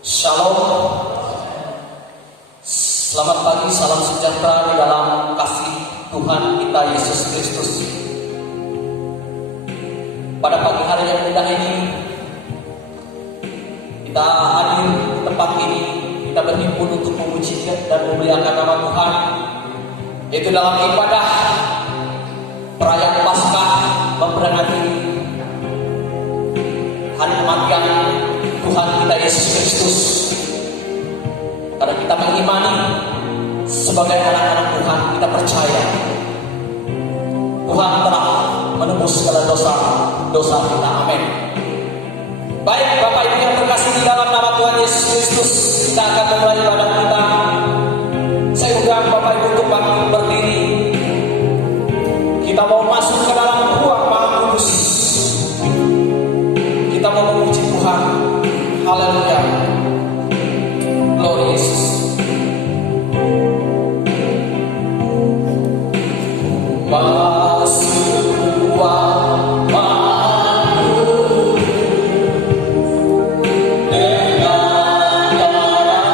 Shalom, selamat pagi, salam sejahtera di dalam kasih Tuhan kita Yesus Kristus. Pada pagi hari yang indah ini, kita hadir di tempat ini, kita berhimpun untuk memuji dan memuliakan nama Tuhan, yaitu dalam ibadah perayaan Paskah memperingati hari kematian Tuhan kita Yesus Kristus. Karena kita mengimani sebagai anak-anak Tuhan, kita percaya Tuhan telah menebus segala dosa kita. Amin. Baik Bapak Ibu yang terkasih di dalam nama Tuhan Yesus Kristus, kita akan memulai ibadah kita. Saya undang Bapak Ibu untuk bangkit berdiri. Kita mau masuk ke dalam ruang Maha Kudus. Kita mau memuji Tuhan. Haleluya. Glory Yesus. Masuk ruang Maha Kudus dengan darah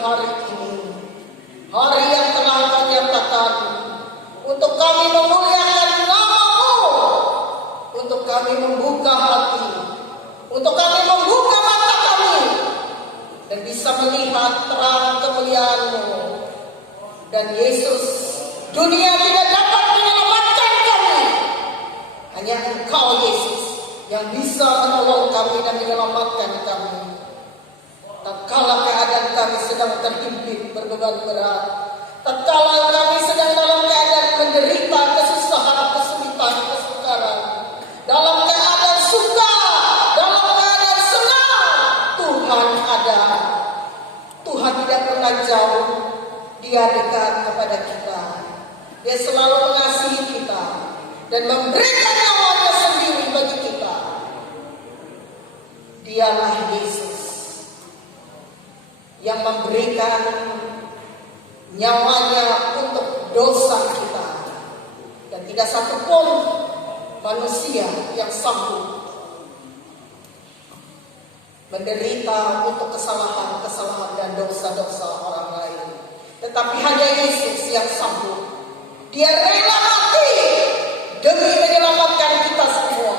hari ini, hari yang telah Kau nyatakan untuk kami memuliakan nama-Mu, untuk kami membuka hati, untuk kami membuka mata kami dan bisa melihat terang kemuliaan-Mu. Dan Yesus, dunia tidak dapat menyelamatkan kami, hanya Engkau Yesus yang bisa menolong kami dan menyelamatkan kami. Tatkala keadaan kami sedang terhimpit berbeban berat, tatkala kami sedang dalam keadaan menderita kesusahan, kesulitan, kesukaran, dalam keadaan suka, dalam keadaan senang, Tuhan ada. Tuhan tidak pernah jauh, Dia dekat kepada kita. Dia selalu mengasihi kita dan memberikan nyawanya sendiri bagi kita. Dialah Yesus yang memberikan nyawanya untuk dosa kita. Dan tidak satu pun manusia yang sanggup menderita untuk kesalahan-kesalahan dan dosa-dosa orang lain. Tetapi hanya Yesus yang sanggup. Dia rela mati demi menyelamatkan kita semua.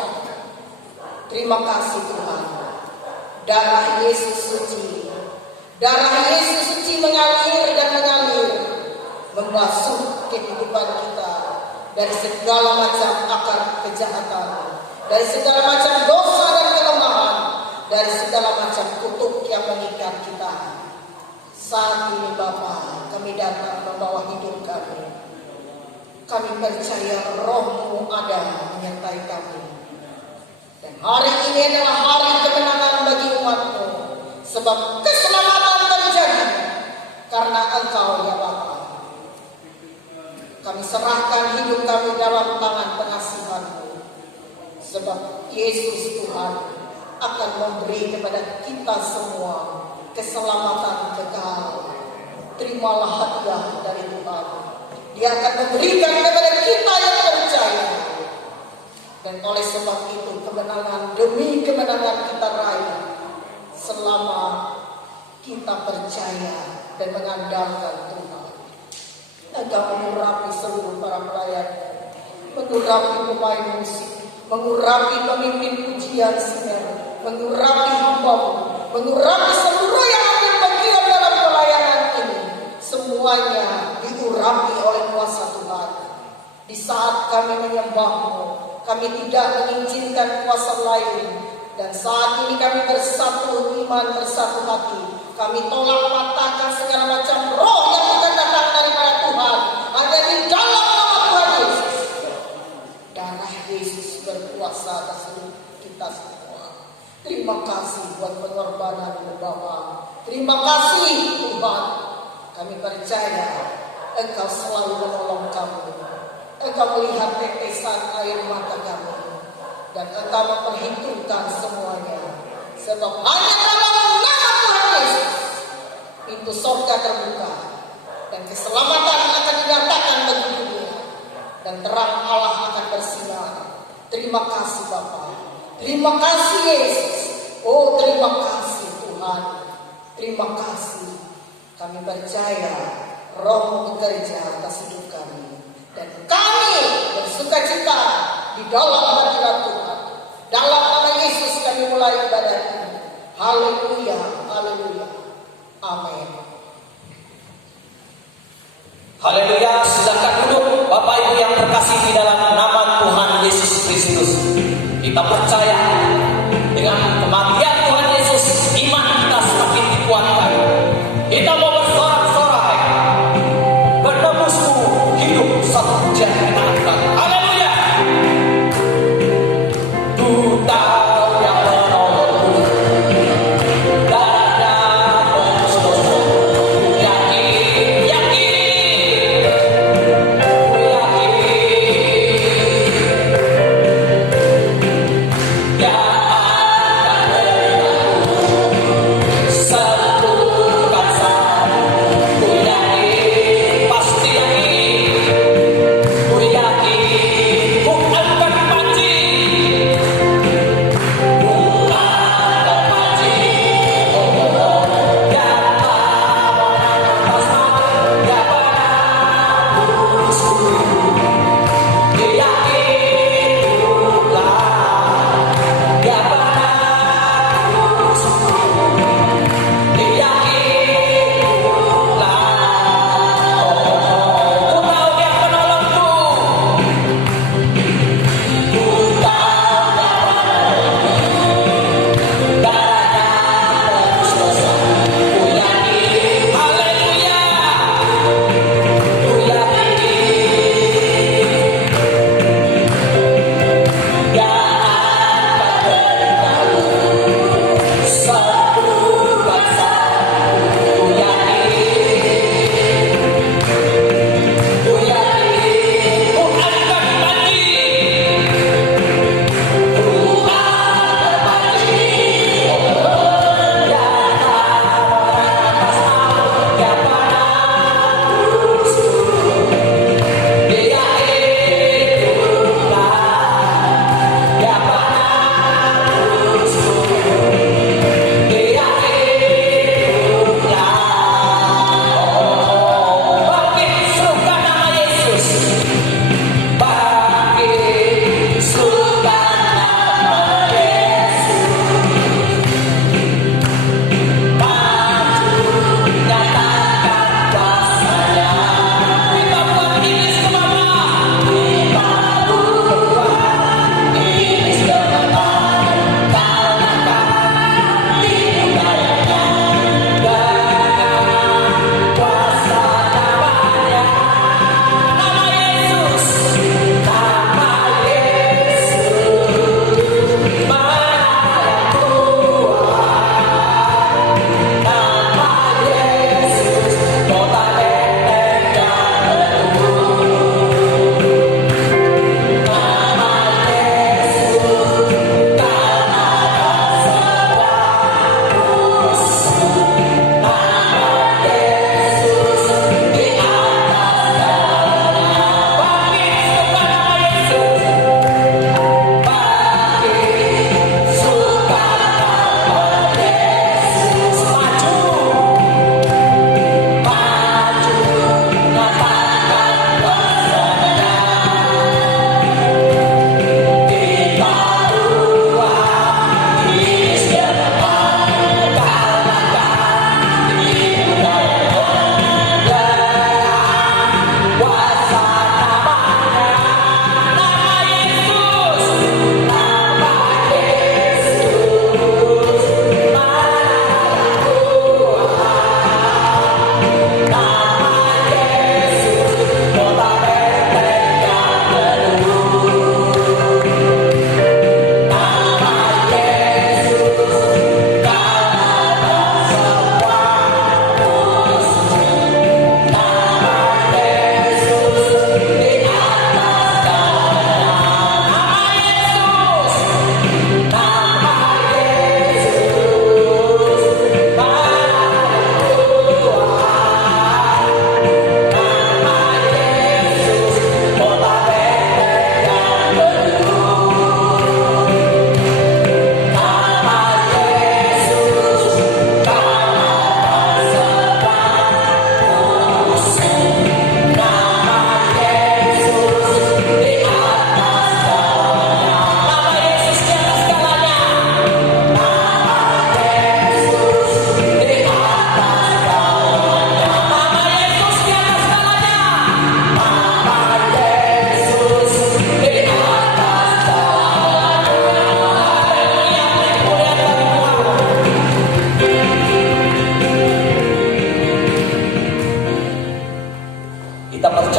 Terima kasih Tuhan. Darah Yesus suci, darah Yesus suci mengalir dan mengalir, membasuh kehidupan kita dari segala macam akar kejahatan, dari segala macam dosa dan kelemahan, dari segala macam kutuk yang mengikat kita. Saat ini Bapa, kami datang membawa hidup kami. Kami percaya Roh-Mu ada menyertai kami. Dan hari ini adalah hari kemenangan bagi umat-Mu, sebab keselamatan terjadi karena Engkau ya Bapa. Kami serahkan hidup kami dalam tangan pengasihan-Mu, sebab Yesus Tuhan akan memberi kepada kita semua keselamatan kekal. Terimalah hadiah dari Tuhan. Dia akan memberikan kepada kita yang percaya. Dan oleh sebab itu kemenangan demi kemenangan kita raih selama kita percaya dan mengandalkan Tuhan. Engkau mengurapi seluruh para pelayan, mengurapi pemain musik, mengurapi pemimpin pujian sinar, mengurapi hamba-Mu, mengurapi seluruh yang ambil bagian dalam pelayanan ini. Semuanya diurapi oleh kuasa Tuhan. Di saat kami menyembah-Mu, kami tidak mengizinkan kuasa lain. Dan saat ini kami bersatu iman, bersatu hati. Kami tolak patahkan segala macam roh yang bukan datang daripada Tuhan. Ada di dalam nama Tuhan Yesus. Darah Yesus berkuasa atas kita semua. Terima kasih buat pengorbanan Bapa. Terima kasih Tuhan. Kami percaya Engkau selalu menolong kami. Engkau melihat tetesan air mata kami. Dan Engkau memperhitungkan semuanya. Sebab hanya dalam nama Tuhan Yesus pintu surga terbuka. Dan keselamatan akan dinyatakan bagi dunia. Dan terang Allah akan bersinar. Terima kasih Bapa. Terima kasih Yesus. Oh terima kasih Tuhan. Terima kasih. Kami percaya Roh bekerja atas hidup kami. Dan kami bersukacita di dalam hadirat Tuhan. Dalam nama Yesus kami mulai ibadah ini. Haleluya, haleluya. Amin. Haleluya, silakan duduk Bapak Ibu yang terkasih di dalam nama Tuhan Yesus Kristus. Kita percaya dengan kematian Tuhan Yesus, iman kita semakin dikuatkan. Kita mau bersorak-sorai, bertembusmu hidup satu hujan kita angkat. Haleluya. Ku tahu yang menolongku, darahnya menembus dosa. Yakin, yakin, ku yakin.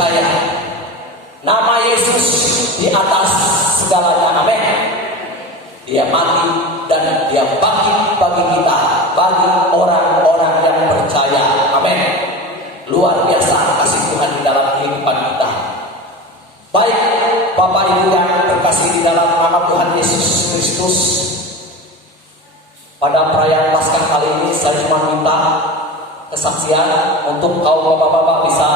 percaya. Nama Yesus di atas segalanya. Amin. Dia mati dan dia bangkit bagi kita, bagi orang-orang yang percaya. Amin. Luar biasa kasih Tuhan di dalam kehidupan kita. Baik Bapak Ibu yang terkasih di dalam nama Tuhan Yesus Kristus, pada perayaan Paskah kali ini saya cuma minta kesaksian untuk kaum bapak-bapak bisa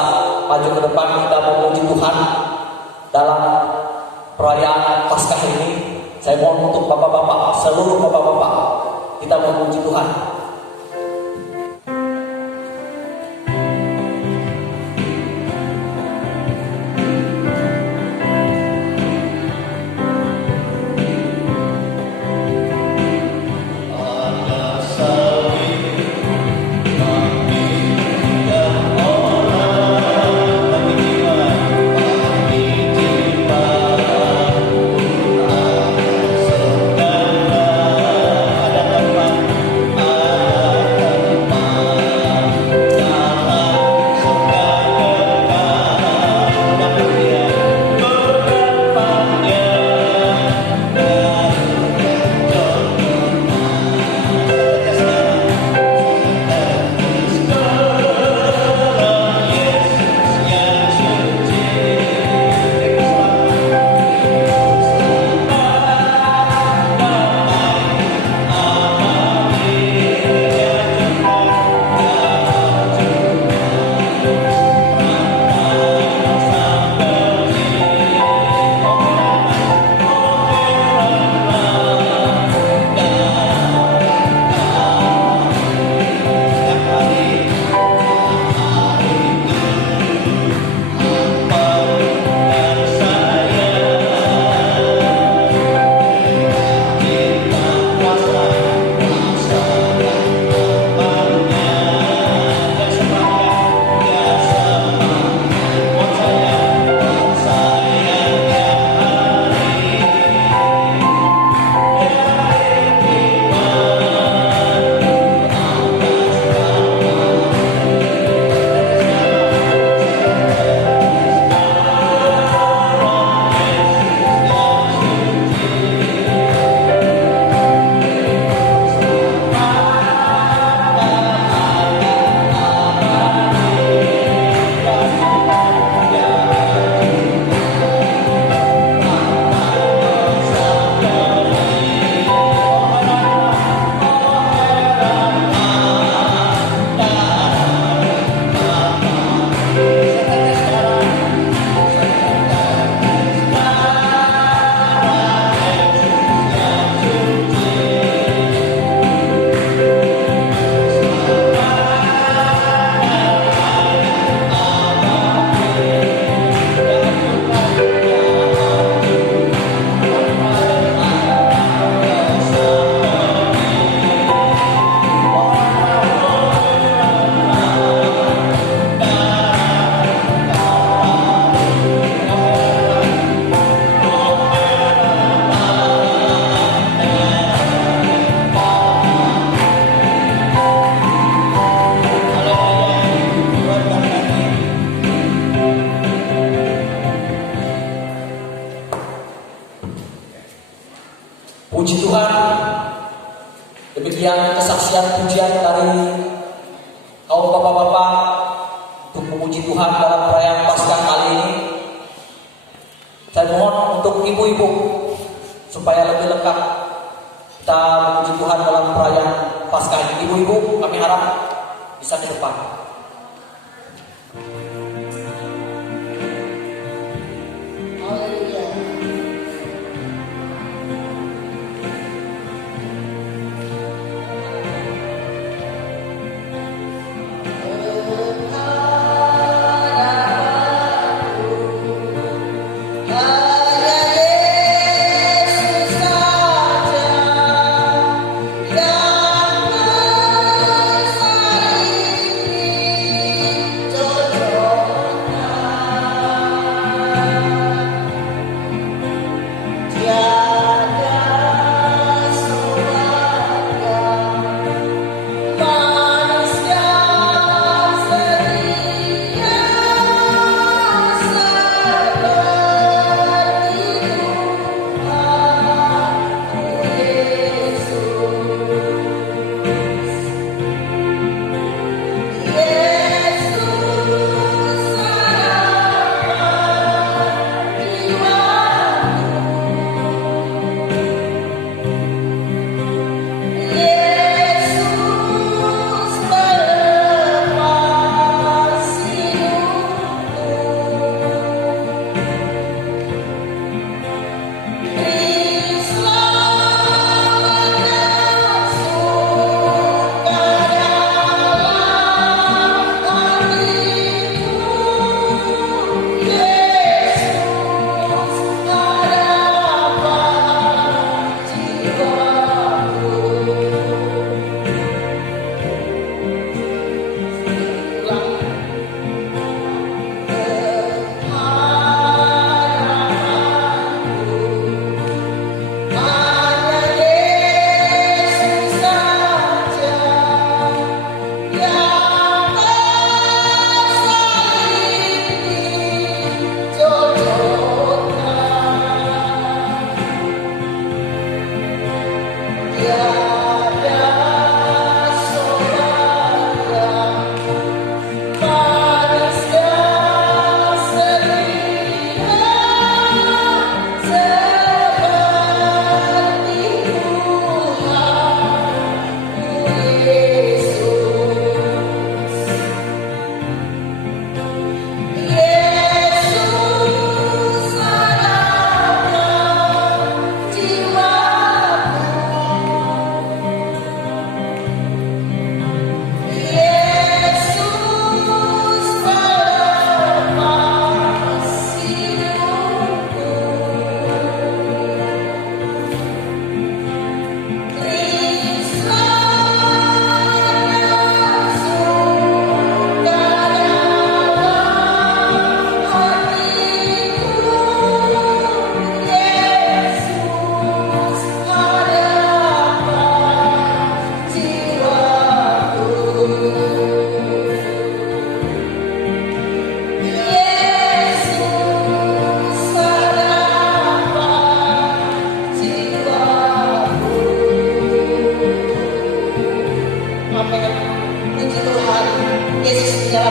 maju ke depan, kita memuji Tuhan dalam perayaan Paskah ini. Saya mohon untuk bapak-bapak, seluruh bapak-bapak, kita memuji Tuhan. Puji Tuhan, demikian kesaksian pujian dari kaum bapak-bapak untuk memuji Tuhan dalam perayaan Paskah kali ini. Saya mohon untuk ibu-ibu supaya lebih lengkap kita memuji Tuhan dalam perayaan Paskah ini. Ibu-ibu, kami harap bisa ke depan.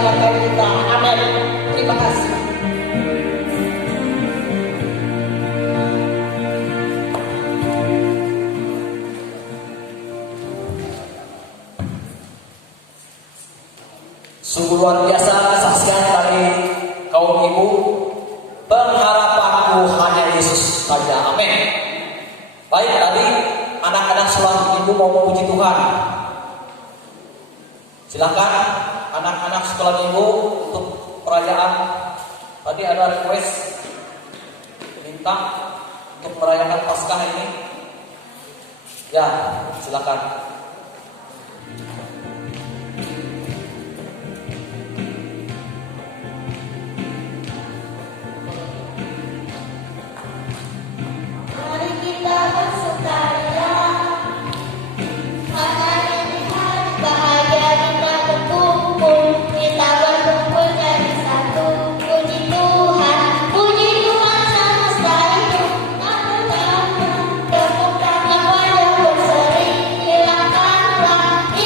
menyertai kita. Amin. Terima kasih. Sungguh luar biasa kesaksian dari kaum ibu. Pengharapanku hanya Yesus saja. Amin. Baik, tadi anak-anak sekolah ibu mau memuji Tuhan. Silakan anak-anak sekolah minggu untuk perayaan. Tadi ada request minta untuk merayakan Paskah ini. Ya, silakan. Mari kita bersukaria, karena ini hari bahagia kita berkumpul, kita berkumpul jadi satu. Puji Tuhan semesta itu. Tepuk tangan wajah berseri, hilangkanlah hati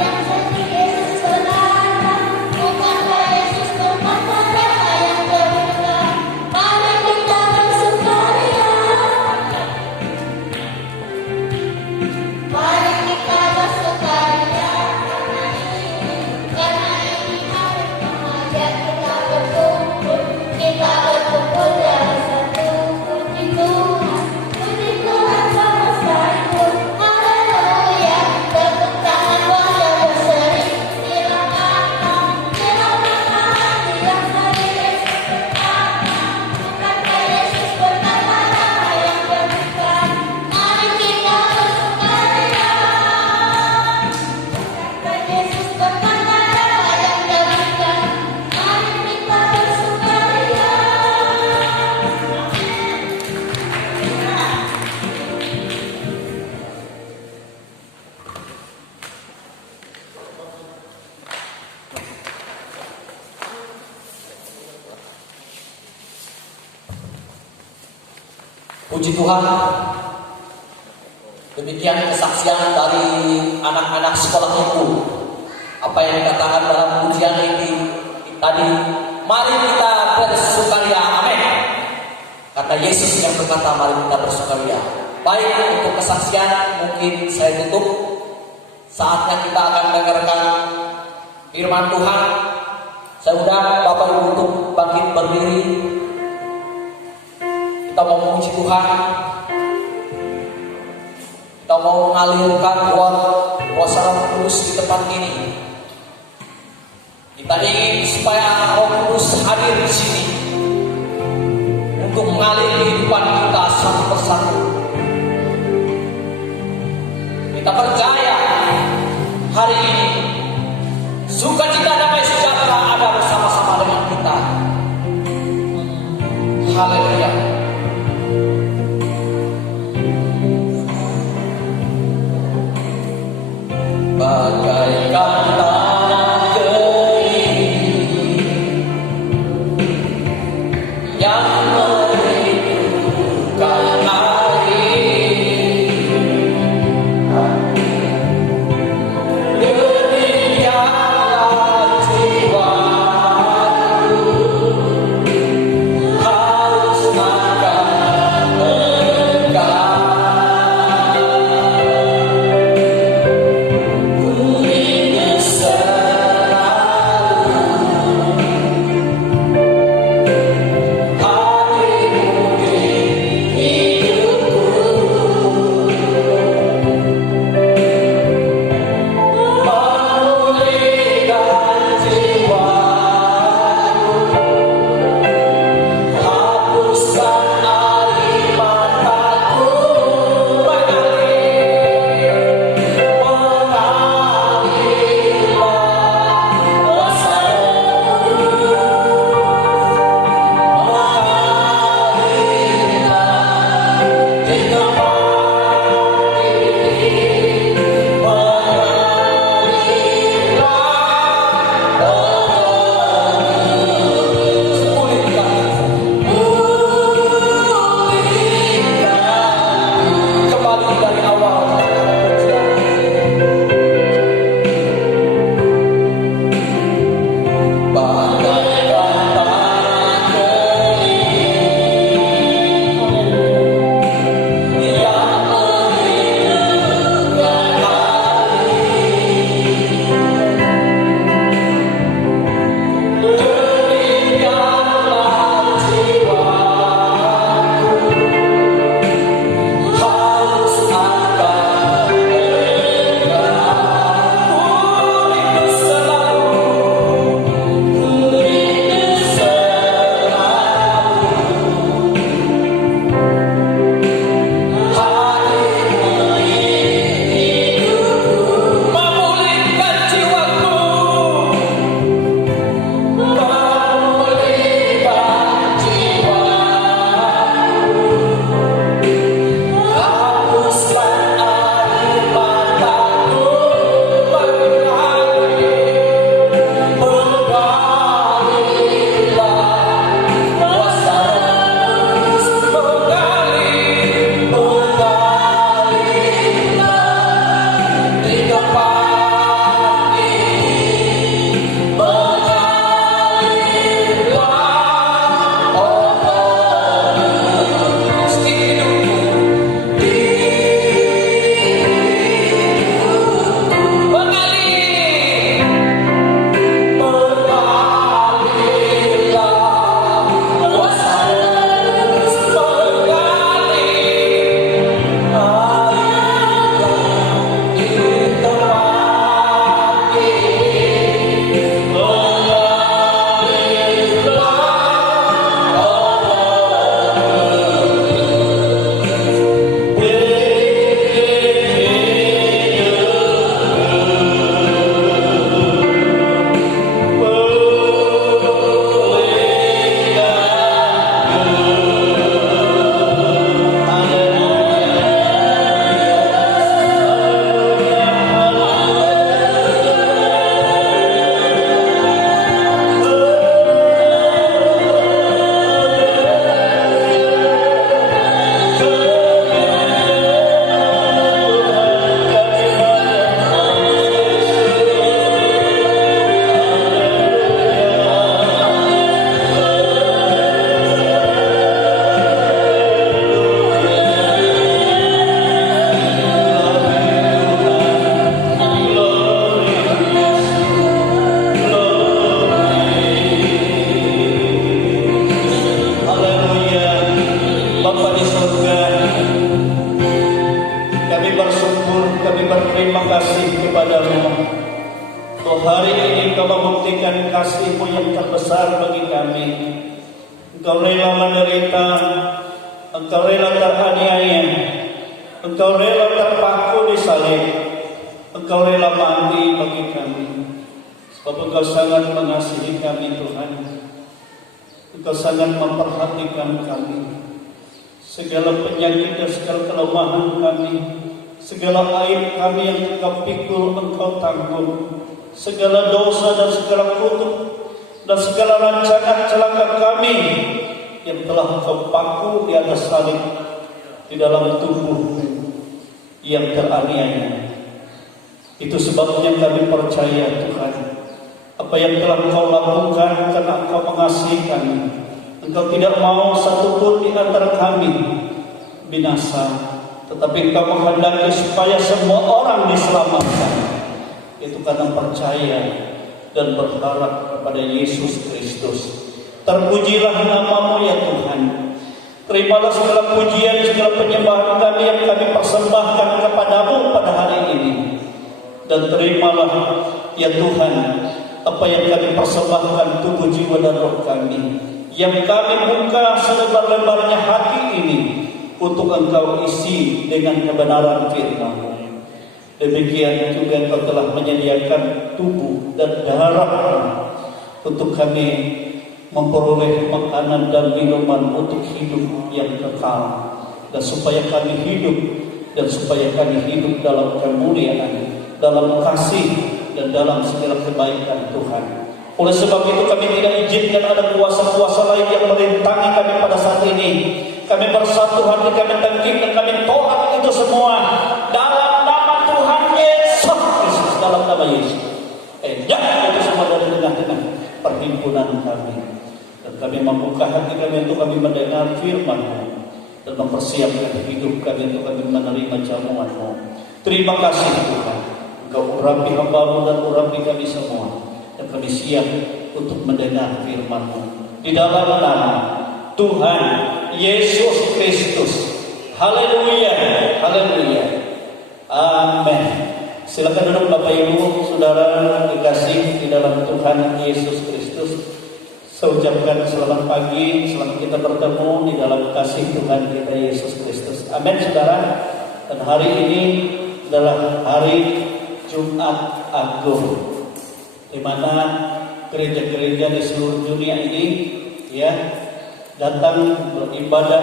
yang sedih. Yesus berdatang, bukankah Yesus berkata yang terbuka. Mari kita bersukaria, mari kita bersukaria, karena ini hari bahagia kita berkumpul dari satu. Puji Tuhan semesta itu. Haleluya. Tepuk tangan wajah berseri, hilangkanlah hati yang sedih. Yesus berkata, bukankah Yesus berkata yang terbuka. Mari kita bersukaria, bukankah Yesus berkata yang terbuka. Mari kita bersukaria. Puji Tuhan. Demikian kesaksian dari anak-anak sekolah minggu. Apa yang dikatakan dalam pujian ini tadi, mari kita bersukaria. Amin. Kata Yesus yang berkata, mari kita bersukaria. Baik, untuk kesaksian mungkin saya tutup. Saatnya kita akan mendengarkan firman Tuhan. Saya undang Bapak Ibu untuk bangkit berdiri. Kita mau memuji Tuhan. Kita mau mengalirkan kuasa Roh Kudus di tempat ini. Kita ingin supaya Roh Kudus hadir di sini untuk mengalir kehidupan kita satu persatu. Kita percaya hari ini sukacita damai sejahtera ada bersama-sama dengan kita. Haleluya. Bagaikan tanah kering yang merindukan air, demikianlah jiwaku harus akan engkau. Ku ingin memberikan kasih-Mu yang terbesar bagi kami. Engkau rela menderita, Engkau rela teraniaya, Engkau rela terpaku di salib, Engkau rela mati bagi kami. Sebab Engkau sangat mengasihi kami Tuhan. Engkau sangat memperhatikan kami. Segala penyakit dan segala kelemahan kami, segala aib kami yang Engkau pikul, Engkau tanggung. Segala dosa dan segala kutuk dan segala rancangan celaka kami yang telah Engkau paku di atas salib di dalam tubuh yang teraniaya. Itu sebabnya kami percaya Tuhan, apa yang telah Engkau lakukan karena Engkau mengasihi kami. Engkau tidak mau satupun di antara kami binasa, tetapi Engkau menghendaki supaya semua orang diselamatkan. Itu karena percaya dan berharap kepada Yesus Kristus. Terpujilah nama-Mu ya Tuhan. Terimalah segala pujian, segala penyembahan kami yang kami persembahkan kepada-Mu pada hari ini. Dan terimalah ya Tuhan apa yang kami persembahkan, tubuh, jiwa dan roh kami, yang kami buka selebar-lebarnya hati ini untuk Engkau isi dengan kebenaran firman-Mu. Demikian juga Engkau telah menyediakan tubuh dan darah untuk kami memperoleh makanan dan minuman untuk hidup yang kekal, dan supaya kami hidup dalam kemuliaan, dalam kasih dan dalam segala kebaikan Tuhan. Oleh sebab itu kami tidak izinkan ada kuasa-kuasa lain yang merintangi kami pada saat ini. Kami bersatu hati, kami tangkap dan kami tolak itu semua dalam nama Tuhan Yesus Kristus, dalam nama Yesus. Jangan itu semua dari tengah-tengah perhimpunan kami. Dan kami membuka hati kami untuk kami mendengar firman-Mu dan mempersiapkan hidup kami untuk kami menerima jamuan-Mu. Terima kasih Tuhan, Engkau urapi hamba-Mu dan urapi kami semua, dan kami siap untuk mendengar firman-Mu di dalam nama Tuhan Yesus Kristus. Haleluya, haleluya, amin. Silakan duduk Bapak Ibu, Saudara dikasih di dalam Tuhan Yesus Kristus. Saya ucapkan selamat pagi, selamat kita bertemu di dalam kasih Tuhan kita Yesus Kristus. Amin Saudara. Dan hari ini adalah hari Jumat Agung, di mana gereja-gereja di seluruh dunia ini ya datang beribadah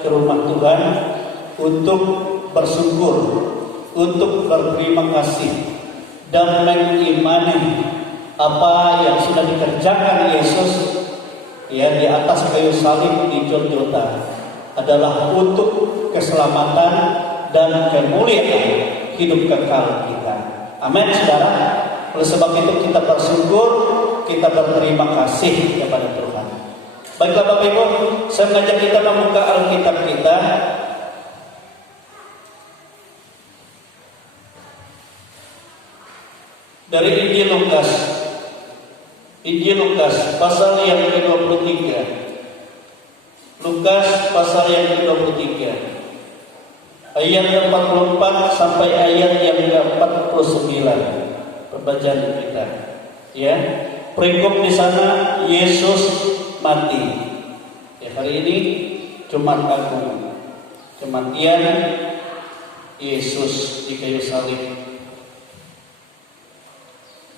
ke rumah Tuhan untuk bersyukur, untuk berterima kasih dan mengimani apa yang sudah dikerjakan Yesus ya di atas kayu salib di Golgota adalah untuk keselamatan dan kemuliaan hidup kekal kita. Amin Saudara. Oleh sebab itu kita bersyukur, kita berterima kasih kepada Tuhan. Baiklah Bapak Ibu, saya mengajak kita membuka Alkitab kita dari Injil Lukas. Injil Lukas pasal yang ke-23. Lukas pasal yang ke-23. Ayat 44 sampai ayat yang ke-49. Pembacaan kita. Ya. Perikop di sana Yesus mati. Ya, hari ini Jumat Agung. Kematian Yesus di kayu salib.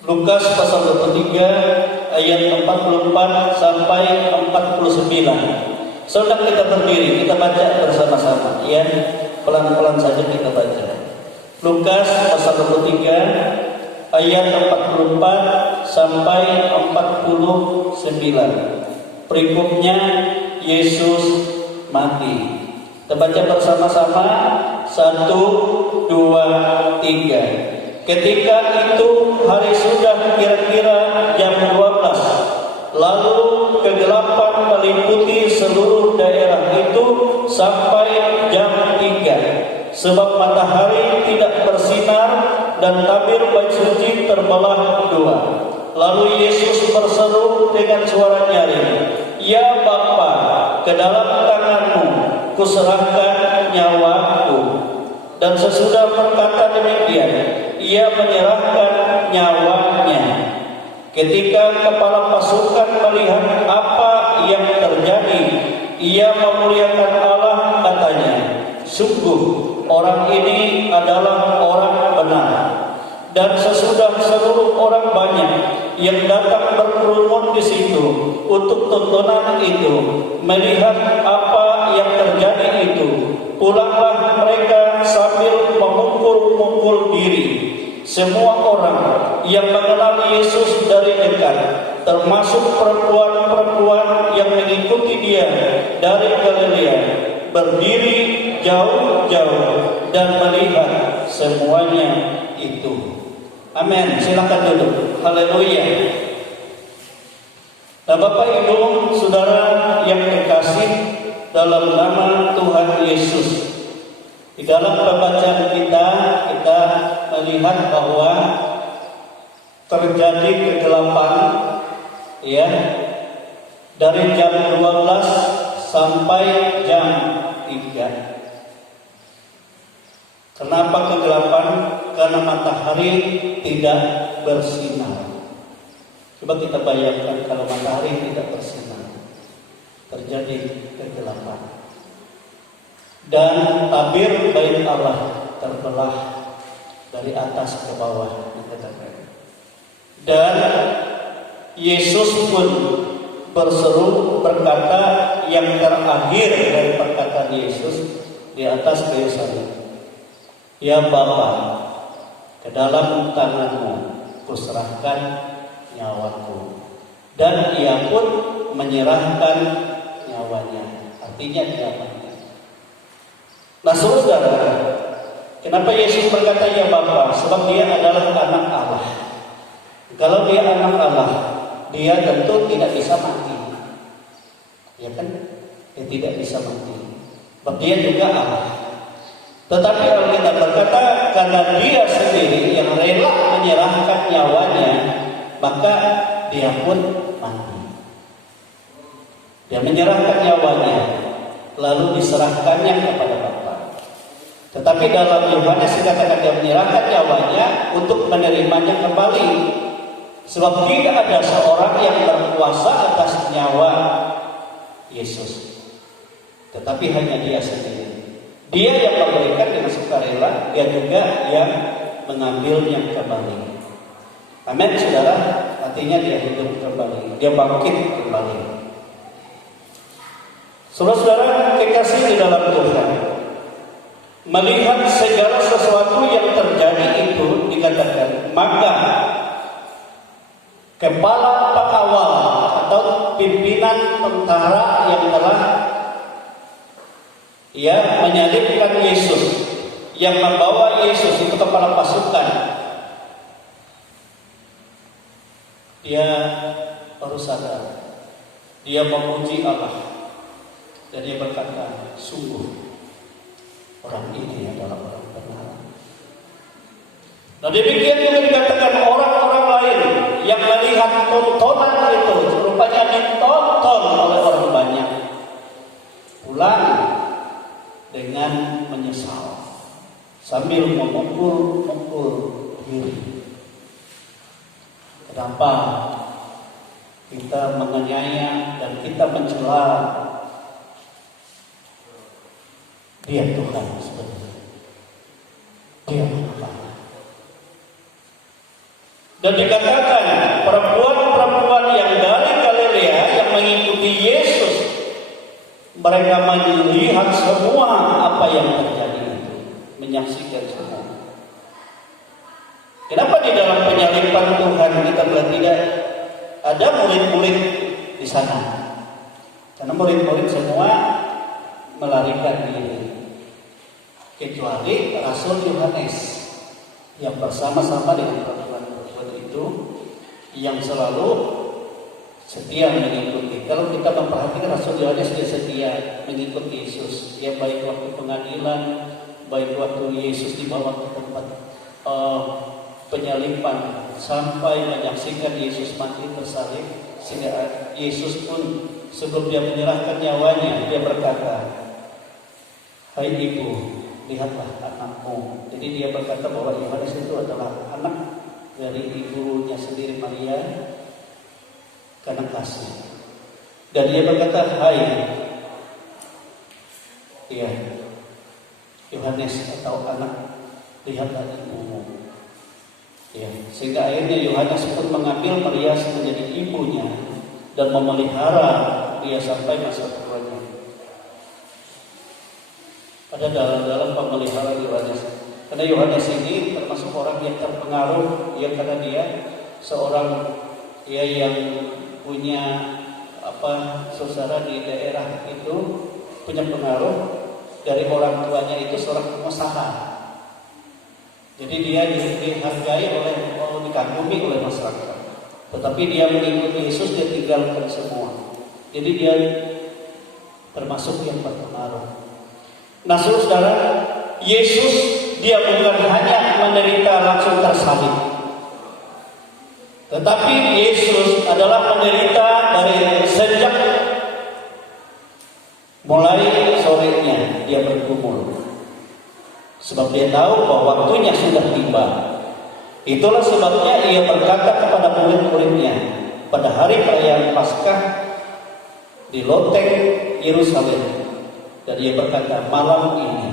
Lukas pasal 23 ayat 44 sampai 49. Saudara kita berdiri, kita baca bersama-sama ya. Pelan-pelan saja kita baca. Lukas pasal 23 ayat 44 sampai 49. Perikopnya Yesus mati. Kita baca bersama-sama. 1, 2, 3. Ketika itu hari sudah kira-kira jam 12. Lalu kegelapan meliputi seluruh daerah itu sampai jam 3. Sebab matahari tidak bersinar dan tabir bait suci terbelah dua. Lalu Yesus berseru dengan suara nyaring, "Ya Bapa, ke dalam tangan-Mu kuserahkan nyawaku." Dan sesudah berkata demikian, Ia menyerahkan nyawanya. Ketika kepala pasukan melihat apa yang terjadi, ia memuliakan Allah, katanya, sungguh orang ini adalah orang benar. Dan sesudah seluruh orang banyak yang datang berkerumun di situ untuk tontonan itu, melihat apa yang terjadi itu, pulanglah mereka sambil memukul-mukul diri. Semua orang yang mengenal Yesus dari dekat, termasuk perempuan-perempuan yang mengikuti dia dari Galilea, berdiri jauh-jauh dan melihat semuanya itu. Amin. Silakan duduk. Haleluya. Nah, Bapak Ibu, Saudara yang terkasih dalam nama Tuhan Yesus, di dalam pembacaan kita melihat bahwa terjadi kegelapan, ya, dari jam 12 sampai jam 3. Kenapa kegelapan? Karena matahari tidak bersinar. Coba kita bayangkan kalau matahari tidak bersinar, terjadi kegelapan. Dan tabir bait Allah terbelah dari atas ke bawah. Dan Yesus pun berseru, berkata yang terakhir dari perkataan Yesus di atas kayu salib, ya Bapa, ke dalam tanganmu kuserahkan nyawaku. Dan ia pun menyerahkan nyawanya. Artinya dia mati. Nah, saudara, kenapa Yesus berkata ya Bapa? Sebab dia adalah anak Allah. Kalau dia anak Allah, dia tentu tidak bisa mati. Ya kan? Dia tidak bisa mati. Sebab dia juga Allah. Tetapi Alkitab berkata karena dia sendiri yang rela menyerahkan nyawanya, maka dia pun mati. Dia menyerahkan nyawanya, lalu diserahkannya kepada Bapa. Tetapi dalam Yohanes dikatakan dia menyerahkan nyawanya untuk menerimanya kembali. Sebab tidak ada seorang yang berkuasa atas nyawa Yesus, tetapi hanya dia sendiri. Dia yang memberikan dengan sukarela, dia juga yang mengambilnya kembali. Amin, saudara. Artinya dia hidup kembali, dia bangkit kembali. Saudara-saudara kekasih di dalam Tuhan, melihat segala sesuatu yang terjadi itu dikatakan, maka kepala pengawal atau pimpinan tentara yang telah menyalibkan Yesus, yang membawa Yesus itu kepala pasukan, dia baru sadar, dia memuji Allah, dan dia berkata, sungguh orang ini adalah orang benar. Nah, demikian juga dikatakan orang-orang lain yang melihat tontonan itu, rupanya ditonton oleh orang banyak, pulang dengan menyesal sambil memukul-mukul diri. Kenapa kita menganiaya dan kita mencela dia Tuhan sebenarnya? Dia Allah. Dan dikatakan perempuan-perempuan yang dari Galilea yang mengikuti Yesus, mereka melihat semua apa yang terjadi itu, menyaksikan semua. Kenapa di dalam penyaliban Tuhan kita melihat tidak ada murid-murid di sana? Karena murid-murid semua melarikan diri, kecuali Rasul Yohanes yang bersama-sama dengan perempuan-perempuan itu, yang selalu setia mengikuti. Kalau kita memperhatikan Rasul Yohanes, dia setia mengikuti Yesus. Dia baik waktu pengadilan, baik waktu Yesus dibawa ke tempat penyaliban, sampai menyaksikan Yesus mati tersalib. Sehingga Yesus pun sebelum dia menyerahkan nyawanya, dia berkata, hai ibu, lihatlah anakmu. Jadi dia berkata bahwa Yohanes itu adalah anak dari ibunya sendiri Maria, karena kasih. Dan dia berkata, hai, ya Yohanes atau anak, lihatlah ibumu. Ya, sehingga akhirnya Yohanes pun mengambil Maria menjadi ibunya dan memelihara dia sampai masa tuanya. Ada dalam pemeliharaan Yohanes. Karena Yohanes ini termasuk orang yang terpengaruh, ya, karena dia seorang ya yang punya saudara di daerah itu, punya pengaruh dari orang tuanya itu seorang pengusaha. Jadi dia dihargai dikagumi oleh masyarakat. Tetapi dia mengikuti Yesus, dia tinggalkan semua. Jadi dia termasuk yang berpengaruh. Nah, saudara, Yesus dia bukan hanya menderita langsung tersalib, tetapi Yesus adalah menderita dari sejak mulai sorenya dia bergumul. Sebab dia tahu bahwa waktunya sudah tiba. Itulah sebabnya ia berkata kepada murid-muridnya pada hari perayaan Paskah di loteng Yerusalem. Dan ia berkata, malam ini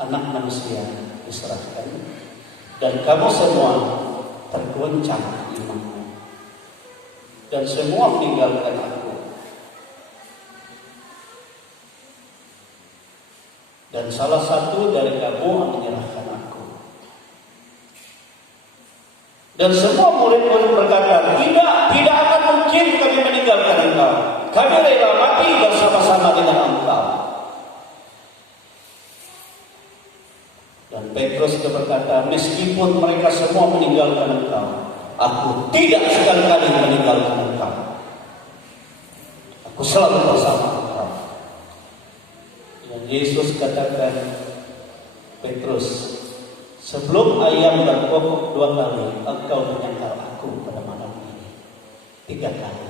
Anak Manusia diserahkan dan kamu semua tergoncang imanmu dan semua meninggalkan aku. Dan salah satu dari kamu menyerahkan aku. Dan semua murid-murid berkata, tidak akan mungkin kami meninggalkan engkau. Kami rela mati bersama-sama dengan engkau. Dan Petrus itu berkata, meskipun mereka semua meninggalkan engkau, aku tidak sekali-kali meninggalkan engkau. Aku selalu bersama engkau. Dan Yesus katakan, Petrus, sebelum ayam berkokok 2 kali, engkau menyangkal aku pada malam ini 3 kali.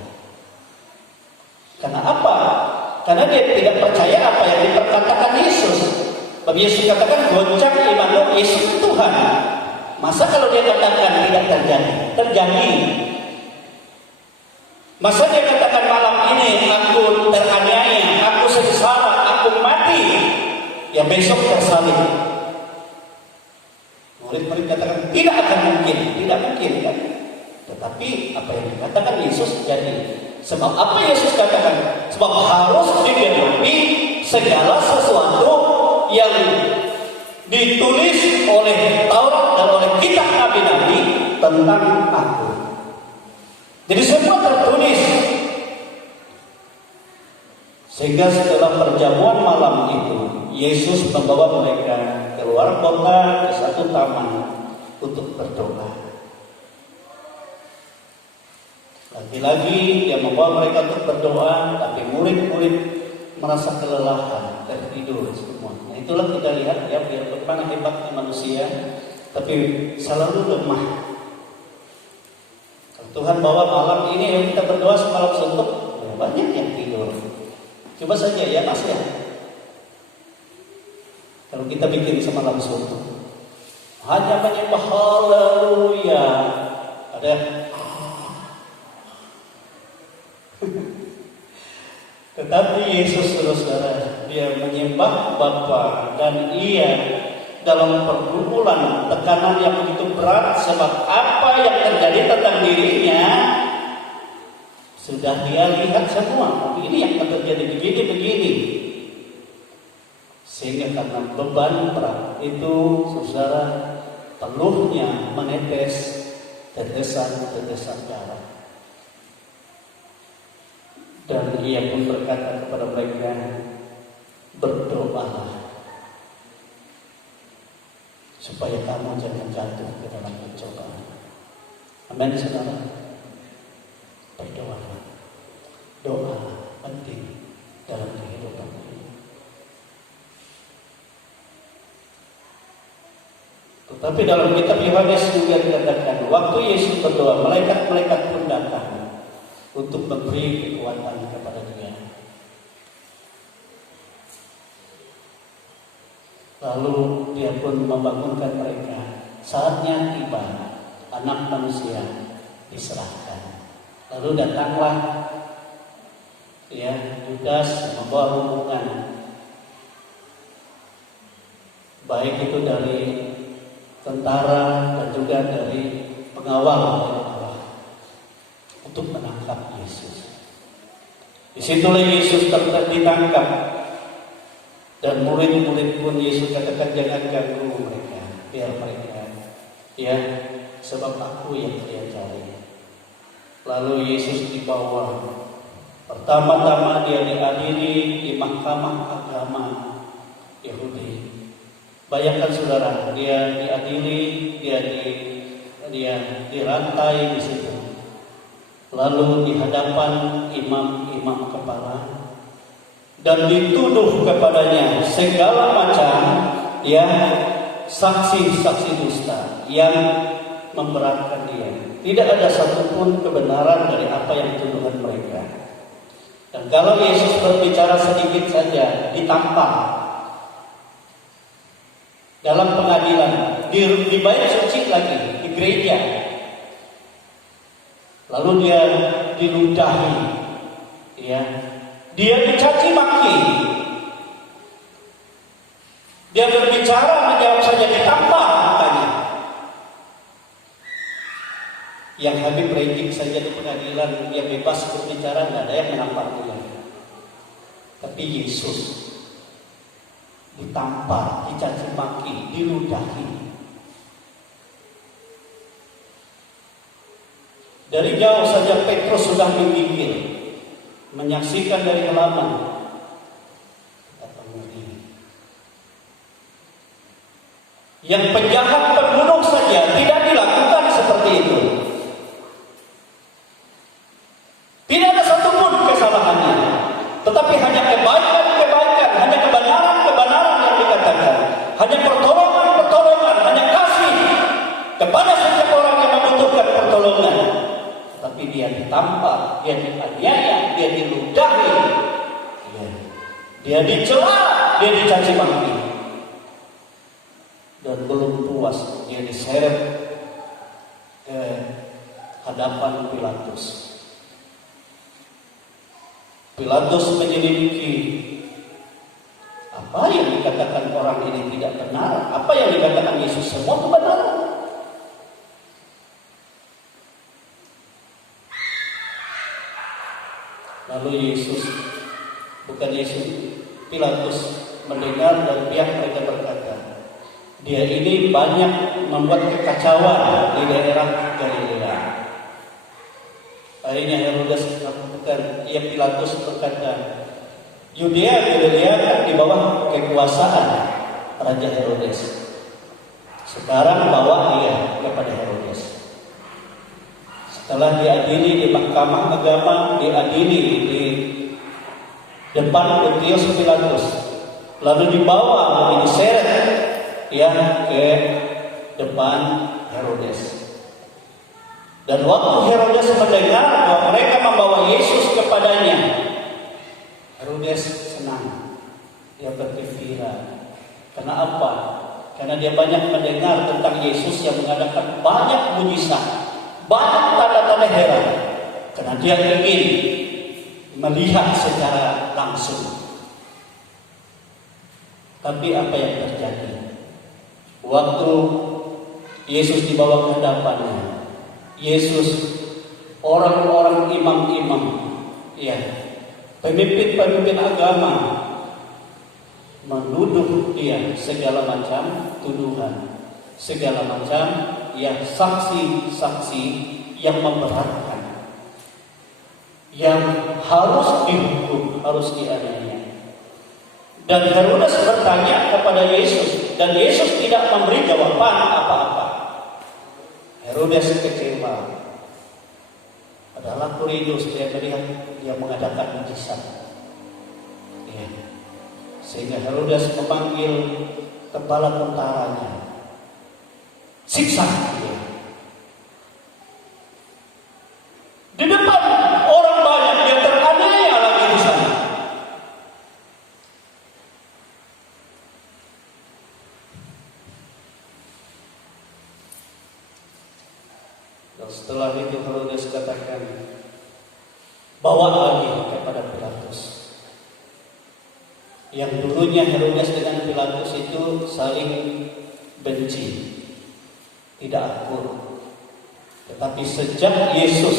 Karena apa? Karena dia tidak percaya apa yang diperkatakan Yesus. Bagi Yesus katakan, goncang imanmu, Yesus Tuhan. Masa kalau dia katakan tidak terjadi? Terjadi. Masa dia katakan malam ini aku teraniaya, aku sengsara, aku mati, ya besok tersalib. Murid-murid katakan tidak akan mungkin, tidak mungkin kan? Tetapi apa yang dikatakan Yesus jadi. Sebab apa Yesus katakan? Sebab harus digenapi segala sesuatu yang ditulis oleh Taurat dan oleh kitab nabi-nabi tentang aku. Jadi semua tertulis. Sehingga setelah perjamuan malam itu, Yesus membawa mereka keluar kota ke satu taman untuk berdoa. Lagi-lagi dia membawa mereka untuk berdoa, tapi murid-murid merasa kelelahan, tertidur semua. Nah, itulah kita lihat ya, biar bagaimana hebatnya manusia, tapi selalu lemah. Kalau Tuhan bawa malam ini kita berdoa semalam suntuk, ya banyak yang tidur. Coba saja ya Mas ya. Kalau kita bikin semalam suntuk, hanya menyembah haleluya, ada tetapi Yesus saudara, dia menyembah Bapa dan ia dalam pergumulan tekanan yang begitu berat, sebab apa yang terjadi tentang dirinya sudah dia lihat semua. Ini yang akan terjadi begini. Sehingga karena beban berat itu saudara, peluhnya menetes tetesan-tetesan darah. Dan ia pun berkata kepada mereka, berdoalah supaya kamu jangan jatuh ke dalam pencobaan. Amin saudara. Berdoalah. Doa penting dalam kehidupan ini. Tetapi dalam kitab Yohanes juga dikatakan, waktu Yesus berdoa, malaikat-malaikat pun datang untuk memberi kekuatan kepada dia. Lalu dia pun membangunkan mereka. Saatnya tiba, Anak Manusia diserahkan. Lalu datanglah Yudas membawa rombongan, baik itu dari tentara dan juga dari pengawal Allah, untuk menangkap Yesus. Disitulah Yesus ditangkap, dan murid-murid pun Yesus katakan jangan ganggu mereka, biar mereka sebab aku yang dia cari. Lalu Yesus dibawa, pertama-tama dia diadili di mahkamah agama Yahudi. Bayangkan saudara, dia diadili, dia dirantai di situ. Lalu di hadapan imam-imam kepala, dan dituduh kepadanya segala macam saksi-saksi dusta yang memberatkan dia. Tidak ada satupun kebenaran dari apa yang tuduhan mereka. Dan kalau Yesus berbicara sedikit saja, ditampar dalam pengadilan, di bait suci lagi, di gereja. Lalu dia diludahi, dia dicaci maki, dia berbicara menjawab saja ditampar mukanya. Yang Habib Rizik saja di pengadilan dia bebas berbicara, nggak ada yang menampar dia. Tapi Yesus ditampar, dicaci maki, diludahi. Dari jauh saja Petrus sudah menggigil, menyaksikan dari halaman. Yang penjahat pembunuh saja tidak dilakukan seperti itu. Tidak ada satupun kesalahannya, tetapi hanya kebaikan, hanya kebenaran yang dikatakan, hanya pertolongan, hanya kasih kepada setiap orang yang membutuhkan pertolongan. Tapi dia ditampar, dia dianiaya, dia diludahi, dia dicela, dia dicaci maki, dan belum puas dia diseret ke hadapan Pilatus. Pilatus menyelidiki apa yang dikatakan orang ini tidak benar, apa yang dikatakan Yesus semua kebenaran. Lalu Pilatus mendengar dari pihak mereka berkata, dia ini banyak membuat kekacauan di daerah Galilea. Akhirnya Herodes Pilatus berkata, Yudea Galilea kan di bawah kekuasaan Raja Herodes. Sekarang bawa dia kepada Herodes. Setelah diadili di mahkamah agama, diadili di depan Pontius Pilatus, lalu dibawa, diseret ke depan Herodes. Dan waktu Herodes mendengar bahwa mereka membawa Yesus kepadanya, Herodes senang, dia bergembira. Karena apa? Karena dia banyak mendengar tentang Yesus yang mengadakan banyak mujizat, banyak tanda-tanda heran. Karena dia ingin melihat secara langsung. Tapi apa yang terjadi? Waktu Yesus dibawa ke hadapannya, orang-orang imam-imam, pemimpin-pemimpin agama menuduh dia segala macam tuduhan, segala macam saksi-saksi yang memberatkan, yang harus dihukum, harus dianiaya. Dan Herodes bertanya kepada Yesus, dan Yesus tidak memberi jawaban apa-apa. Herodes kecewa. Adalah Korinus, dia melihat dia mengadakan mujizat. Sehingga Herodes memanggil kepala tentaranya, siksa dia. Di depan orang banyak yang teraniaya lagi di sana. Dan setelah itu Herodes katakan, bawa lagi kepada Pilatus. Yang dulunya Herodes dengan Pilatus itu saling benci, tidak akur. Tetapi sejak Yesus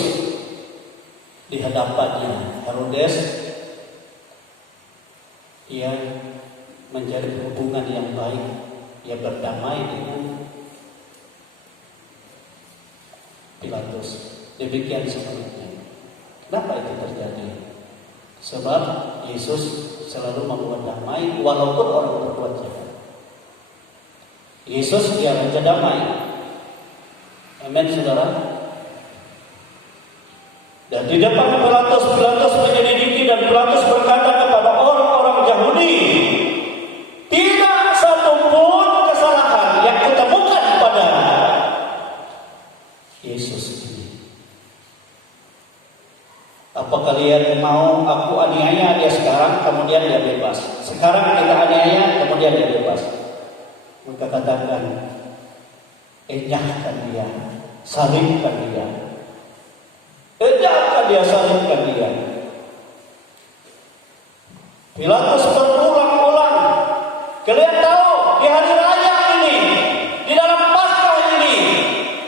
di hadapannya Herodes, ia menjadi hubungan yang baik, ia berdamai dengan Pilatus. Demikian sebaliknya. Kenapa itu terjadi? Sebab Yesus selalu membuat damai walaupun orang berbuat jahat. Yesus dia raja damai. Amin, saudara. Dan di depan Pilatus menyelidiki, dan Pilatus berkata kepada orang-orang Yahudi, tidak satupun kesalahan yang kutemukan pada Yesus ini. Apa kalian mau aku aniaya dia sekarang, kemudian dia bebas? Sekarang kita aniaya, kemudian dia bebas. Mereka katakan, enyahkan dia, salibkan dia. Enyahkan dia, salibkan dia. Pilatus berulang-ulang. Kalian tahu, di hari raya ini, di dalam Paskah ini,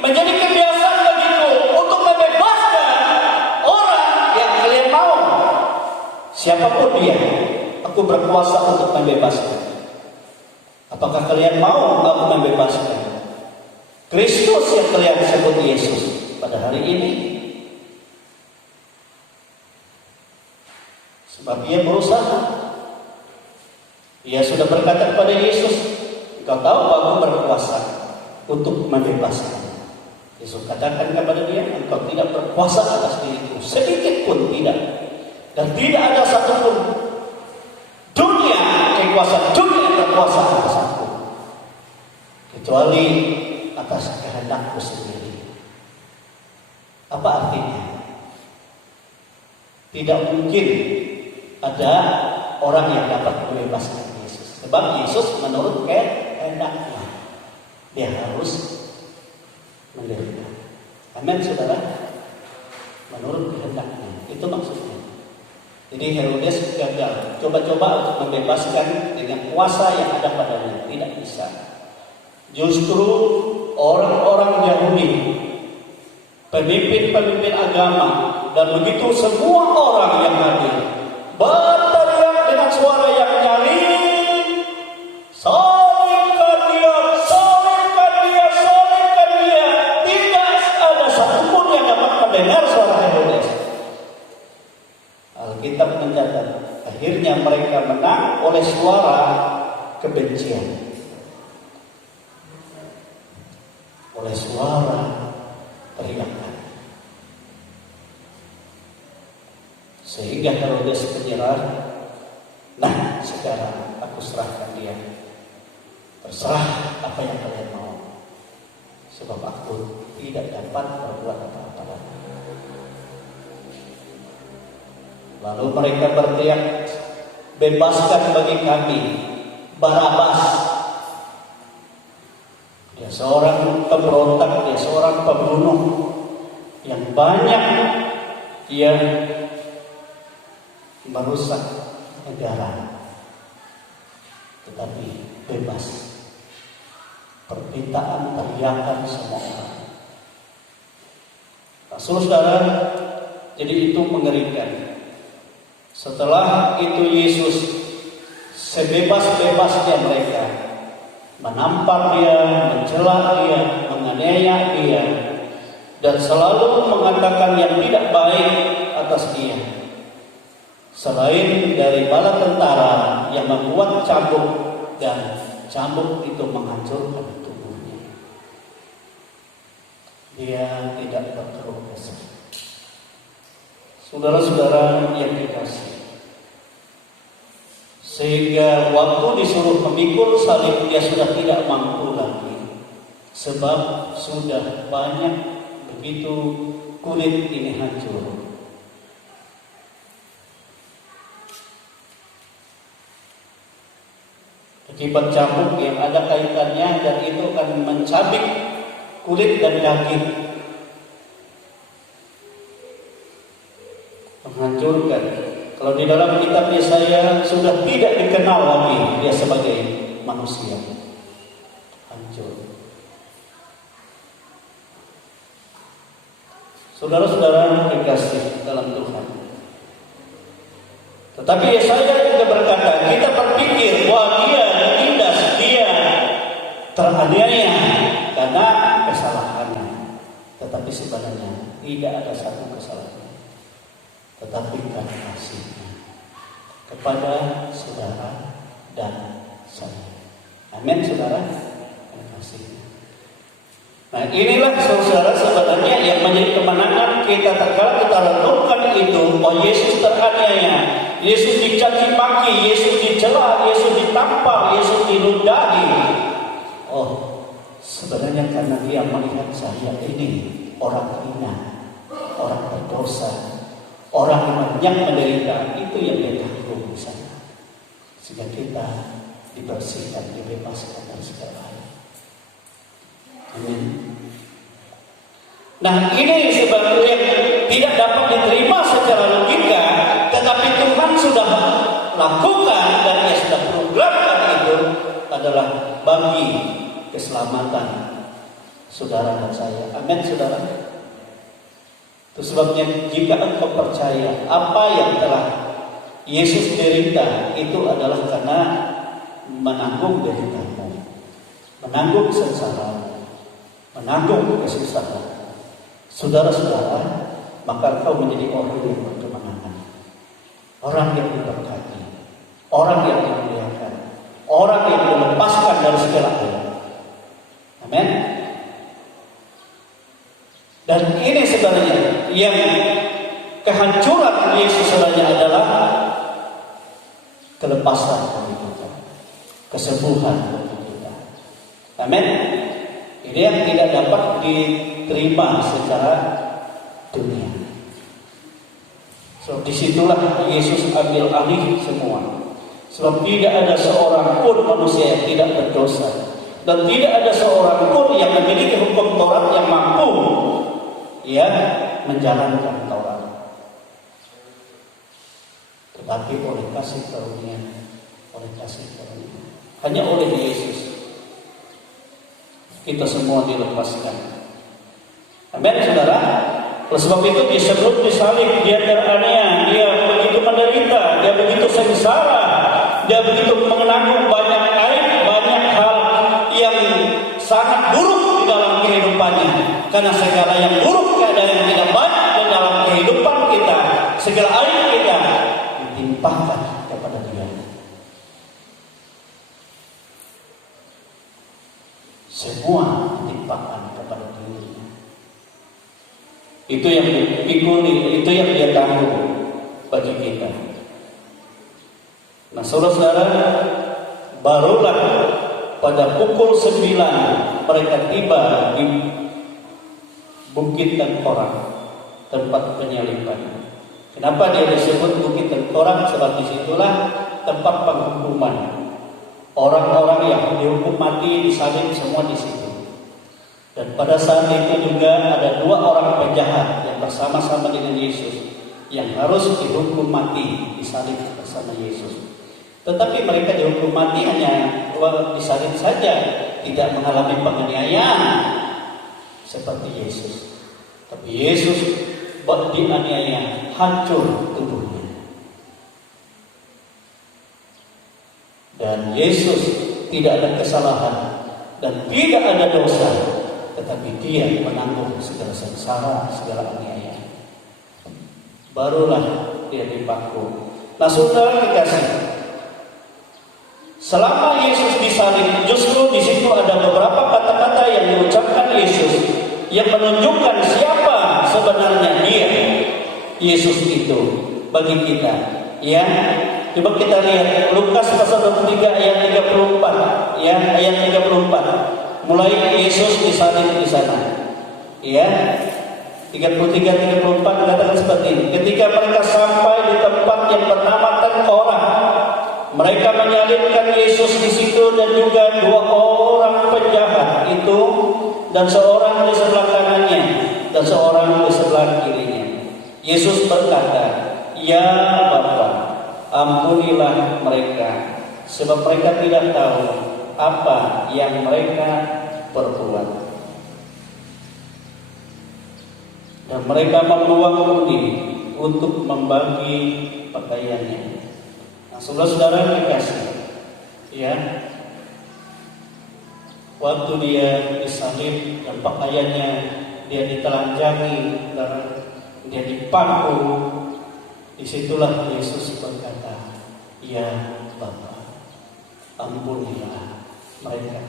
menjadi kebiasaan bagiku untuk membebaskan orang yang kalian mau. Siapapun dia, aku berkuasa untuk membebaskan. Apakah kalian mau aku membebaskan Kristus yang kalian sebut Yesus pada hari ini? Sebab ia berusaha. Ia sudah berkata kepada Yesus, engkau tahu bahwa aku berkuasa untuk membebaskan. Yesus katakan kepada dia, engkau tidak berkuasa atas diriku, sedikit pun tidak. Dan tidak ada satupun kekuasaan dunia yang berkuasa atas aku, kecuali atas kehendakku sendiri. Apa artinya? Tidak mungkin ada orang yang dapat membebaskan Yesus, sebab Yesus menurut kehendaknya dia harus menderita. Amin, saudara. Menurut kehendaknya, itu maksudnya. Jadi Herodes gagal, coba-coba untuk membebaskan dengan kuasa yang ada padanya, tidak bisa. Justru orang-orang Yahudi, pemimpin-pemimpin agama, dan begitu semua orang yang hadir berteriak dengan suara yang nyaring, salibkan dia, salibkan dia, salibkan dia. Tidak ada satupun yang dapat mendengar suara Herodes. Alkitab mencatat, akhirnya mereka menang oleh suara kebencian, oleh suara teriakan. Sehingga Herodes menyerah. Nah, sekarang aku serahkan dia. Terserah apa yang kalian mau, sebab aku tidak dapat berbuat apa-apa lagi. Lalu mereka berteriak, bebaskan bagi kami Barabas. Dia seorang pemberontak, dia seorang pembunuh yang banyak dia merusak negara. Tetapi bebas. Permintaan, teriakan semua orang. Nah, saudara, jadi itu mengerikan. Setelah itu Yesus sebebas-bebasnya mereka menampar dia, mencela dia, menganiaya dia, dan selalu mengatakan yang tidak baik atas dia. Selain dari bala tentara yang membuat cambuk, dan cambuk itu menghancurkan tubuhnya, dia tidak berkeluh kesah. Saudara-saudara yang dikasihi, sehingga waktu disuruh memikul salib dia sudah tidak mampu lagi, sebab sudah banyak begitu kulit ini hancur. Akibat cambuk yang ada kaitannya, dan itu akan mencabik kulit dan daging. menghancurkan. Kalau di dalam kitab Yesaya sudah tidak dikenal lagi dia sebagai manusia. Hancur. Saudara-saudara dikasih dalam Tuhan. Tetapi Yesaya juga berkata, kita berpikir bahwa dia ditindas, dia teraniaya karena kesalahannya. Tetapi sebenarnya tidak ada satu kesalahan. Tetapi karena kasihnya kepada saudara dan saya. Amin, saudara. Terima kasih. Nah, inilah saudara sebenarnya yang menjadi kemenangan kita tatkala kita renungkan itu. Oh, Yesus teraniaya, Yesus dicaci maki, Yesus dicela, Yesus ditampar, Yesus diludahi. Oh, sebenarnya karena dia melihat saya ini orang hina, orang berdosa, orang yang menderita, itu yang dia tanggung di sana. Sehingga kita dibersihkan, dibebaskan dari segala hal. Amin. Nah, ini sebabnya yang tidak dapat diterima secara logika, tetapi Tuhan sudah lakukan dan Dia sudah programkan itu adalah bagi keselamatan saudara dan saya. Amin, saudara. Itu sebabnya jika engkau percaya apa yang telah Yesus derita, itu adalah karena menanggung deritamu, menanggung sengsara, menanggung kesusahan. Saudara-saudara, maka engkau menjadi orang yang berkemenangan, orang yang diberkati, orang yang dimuliakan, orang yang dilepaskan dari segala hal. Amin. Dan ini sebenarnya yang kehancuran Yesus sebenarnya adalah kelepasan bagi kita, kesembuhan bagi kita. Amin. Ini yang tidak dapat diterima secara dunia. So disitulah Yesus ambil alih semua. Sebab tidak ada seorang pun manusia yang tidak berdosa, dan tidak ada seorang pun yang memiliki hukum Taurat yang mampu menjalankan Taurat. Tetapi oleh kasih karunia, hanya oleh Yesus kita semua dilepaskan. Amin, saudara. Oleh sebab itu dia sebelum disalib, dia teraniaya, dia begitu menderita, dia begitu sengsara, dia begitu menanggung banyak aib, banyak hal yang sangat buruk di dalam kehidupannya. Karena segala yang buruk, keadaan yang tidak baik di dalam kehidupan kita, segala aib kita ditimpahkan kepada dia. Semua ditimpahkan kepada dirinya. Itu yang dipikuli, itu yang dia tanggung bagi kita. Nah, saudara-saudara, barulah pada pukul 9 mereka tiba di Bukit Tengkorak, tempat penyaliban. Kenapa dia disebut Bukit Tengkorak? Sebab disitulah tempat penghukuman. Orang-orang yang dihukum mati disalib semua di situ. Dan pada saat itu juga ada 2 orang penjahat yang bersama-sama dengan Yesus yang harus dihukum mati disalib bersama Yesus. Tetapi mereka dihukum mati hanya disalib saja, tidak mengalami penganiayaan seperti Yesus. Tapi Yesus dianiaya, hancur tubuhnya. Dan Yesus tidak ada kesalahan dan tidak ada dosa, tetapi dia menanggung segala sengsara, segala aniaya. Barulah dia dipaku. Nah, saudara dikasih, selama Yesus disalib, justru di situ ada beberapa kata-kata yang diucapkan Yesus yang menunjukkan siapa sebenarnya dia, Yesus itu bagi kita. Ya, coba kita lihat Lukas pasal 23 ayat 34. Ya, ayat 34. Mulai Yesus disalib di sana. Ya, 33-34 katakan seperti ini. Ketika mereka sampai di tempat yang bernama Tengkorak, mereka menyalibkan Yesus di situ dan juga 2 orang penjahat itu, dan seorang di sebelah kanannya dan seorang di sebelah kirinya. Yesus berkata, "Ya Bapa, ampunilah mereka, sebab mereka tidak tahu apa yang mereka perbuat." Dan mereka membuang diri untuk membagi pakaiannya. Nah, saudara-saudara dikasih, ya, waktu dia disalib dan pakaiannya dia ditelanjangi dan dia dipangku, disitulah Yesus berkata, "Ya Bapa, ampunilah mereka,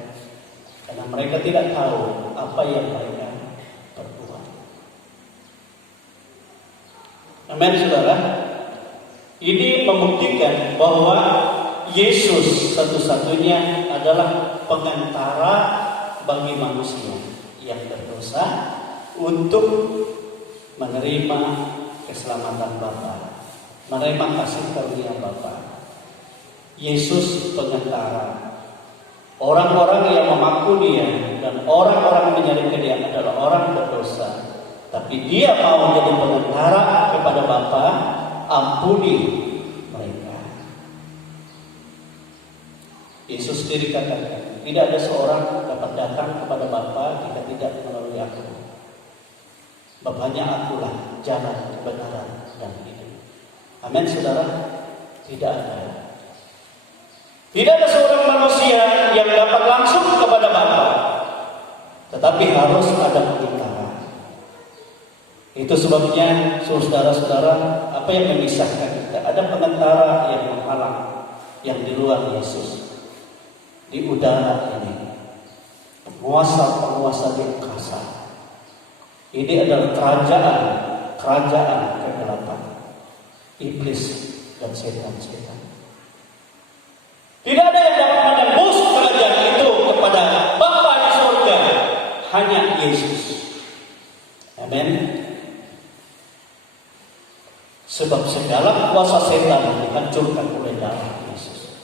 karena mereka tidak tahu apa yang mereka perbuat." Amin, saudara. Ini membuktikan bahwa Yesus satu-satunya adalah pengantara bagi manusia yang berdosa untuk menerima keselamatan Bapa, menerima kasih karunia Bapa. Yesus pengantara. Orang-orang yang memaku dia dan orang-orang menyalibkan dia adalah orang berdosa, tapi dia mau jadi pengantara kepada Bapa. Ampuni mereka. Yesus sendiri katakan, tidak ada seorang dapat datang kepada Bapa jika tidak melalui aku. Bapaknya akulah jalan, kebenaran, dan hidup. Amin, saudara. Tidak ada. Tidak ada seorang manusia yang dapat langsung kepada Bapa, tetapi harus ada pengantara. Itu sebabnya, saudara-saudara, apa yang memisahkan kita? Ada pengantara yang menghalang, yang di luar Yesus. Di udara ini, penguasa-penguasa yang kasar. Ini adalah kerajaan kegelapan, iblis dan setan-setan. Tidak ada yang dapat menembus kerajaan itu kepada Bapa di surga, hanya Yesus. Amin. Sebab segala kuasa setan dihancurkan oleh darah Yesus.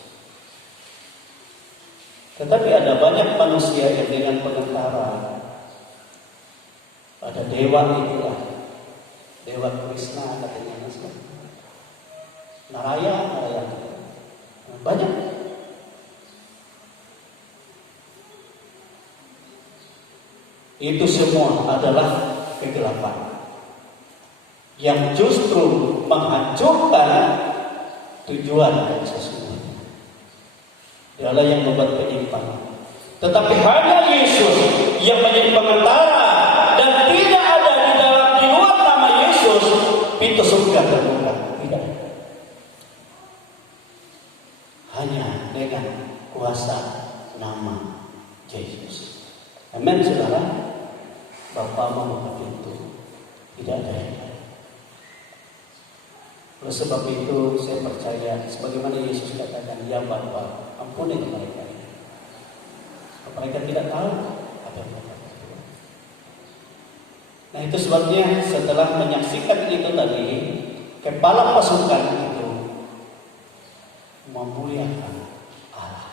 Tetapi ada banyak manusia yang dengan pengantara. Ada dewa itulah, Dewa Krishna katanya, Naraya. Banyak. Itu semua adalah kegelapan yang justru menghancurkan tujuan dan sesungguhnya. Dialah yang membuat penyimpangan. Tetapi hanya Yesus yang menjadi pengantara, dan tidak ada di luar nama Yesus pintu surga terbuka. Tidak. Hanya dengan kuasa nama Yesus. Amin, saudara. Bapa membuka pintu. Tidak ada yang lain. Oleh sebab itu saya percaya sebagaimana Yesus katakan, "Ya Bapa, ampuni mereka. Mereka tidak tahu apa yang mereka perbuat." Nah, itu sebabnya setelah menyaksikan itu tadi, kepala pasukan itu memuliakan Allah.